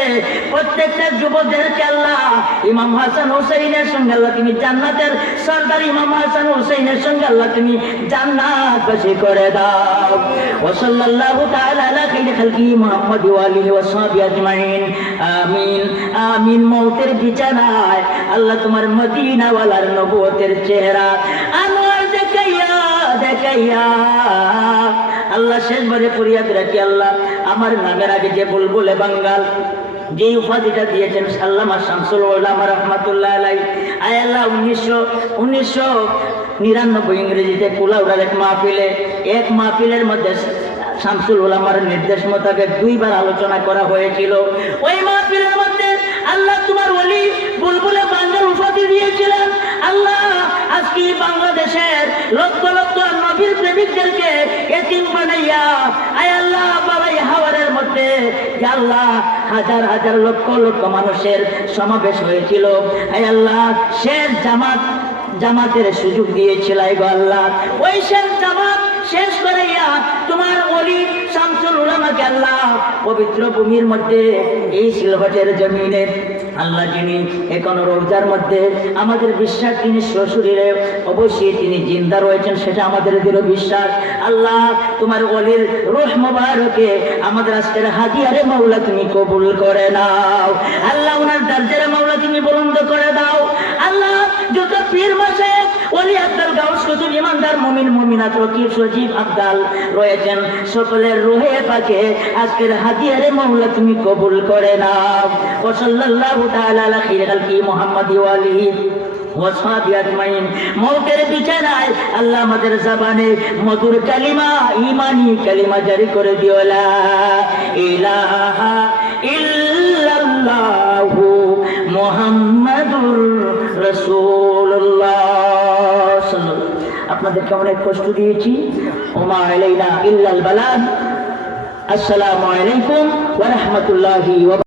প্রত্যেকটা যুবকদেরকে আল্লাহ ইমাম হাসান হুসাইনের সঙ্গে আল্লাহ তুমি জান্নাতের সরদার ইমাম হাসান হুসাইনের সঙ্গে আল্লাহ তুমি জান্নাতবাসী করে দাও। ওয়া সাল্লাল্লাহু তাআলা আলা খাইরি খালকি মুহাম্মদ ওয়া আলিহি ওয়া সাহবিহি আজমাইন আমিন আমিন। মওতের বিছানায় আল্লাহ তোমার মদিনাওয়ালার নবুয়তের চেহারা আনোয়ার দেখাইয়া দেখাইয়া আল্লাহ শেষবারে ফরিয়াদ রাখি আল্লাহ আমার নামের আগে যে বুলবুলে বাঙ্গাল যে উপাধিটা দিয়েছেন আল্লামা শামসুল উলামা রাহমাতুল্লাহ আলাইহি, আয় আল্লাহ 1999 ইংরেজিতে কুলাউড়ার এক মাহফিলের মধ্যে শামসুল উলামার নির্দেশ মোতাবেক 2 বার আলোচনা করা হয়েছিল। ওই মাহফিলের মধ্যে আল্লাহ তোমার ওলি বুলবুলে বাঙ্গাল উপাধি দিয়েছিলেন। আল্লাহ আজকে বাংলাদেশের লক্ষ লক্ষ নবীর প্রেমিকদেরকে এতিম বানাইয়া আয় আল্লাহ বাবাই হাওয়ারের মধ্যে আল্লাহ হাজার হাজার লক্ষ লক্ষ মানুষের সমাবেশ হয়েছিল। আয় আল্লাহ শেষ জামাতের সুযোগ দিয়েছিল গো আল্লাহ, ওই শেষ জামাত শেষ করাইয়া তোমার ওলি শামসুল উলামাকে আল্লাহ পবিত্র ভূমির মধ্যে এই সিলভাটের জমিনে আল্লাহ যিনি এখনো রোজার মধ্যে আমাদের বিশ্বাস তিনি শ্বশুরে অবশ্যই তিনি জিন্দা রয়েছেন, সেটা আমাদের দৃঢ় বিশ্বাস। আল্লাহ তোমার ওলির রূহ মুবারকে আমাদের আজকের হাদিয়ারে মাওলা তুমি কবুল করে নাও। আল্লাহ ওনার দরজারে মাওলা তুমি বুলন্দ করে দাও। আল্লাহ যত পীর মাশায়েখ ওলি আব্দুল গাউস কুতুব ইমানদার মুমিন মুমিনাত রকিব সজীব আব্দাল রয়েছেন, সকলের রূহে পাকে আজকের হাদিয়ারে মাওলা তুমি কবুল করে নাও। ওয়া সাল্লাল্লাহু তাআলা আলা খাইরি খালকি মুহাম্মাদি ওয়া আলিহি ওয়া সাহবিহি আজমাইন। মওতের বিছানায় আল্লাহ আমাদের জবানে মধুর কালিমা ঈমানি কালিমা জারি করে দিও, লা ইলাহা ইল্লাল্লাহু মুহাম্মাদুর রাসূলুল্লাহ। আপনাদেরকে অনেক কষ্ট দিয়েছি। ওমা আলাইনা ইল্লাল বালাগ। আসসালামু আলাইকুম ওয়া রাহমাতুল্লাহি ওয়া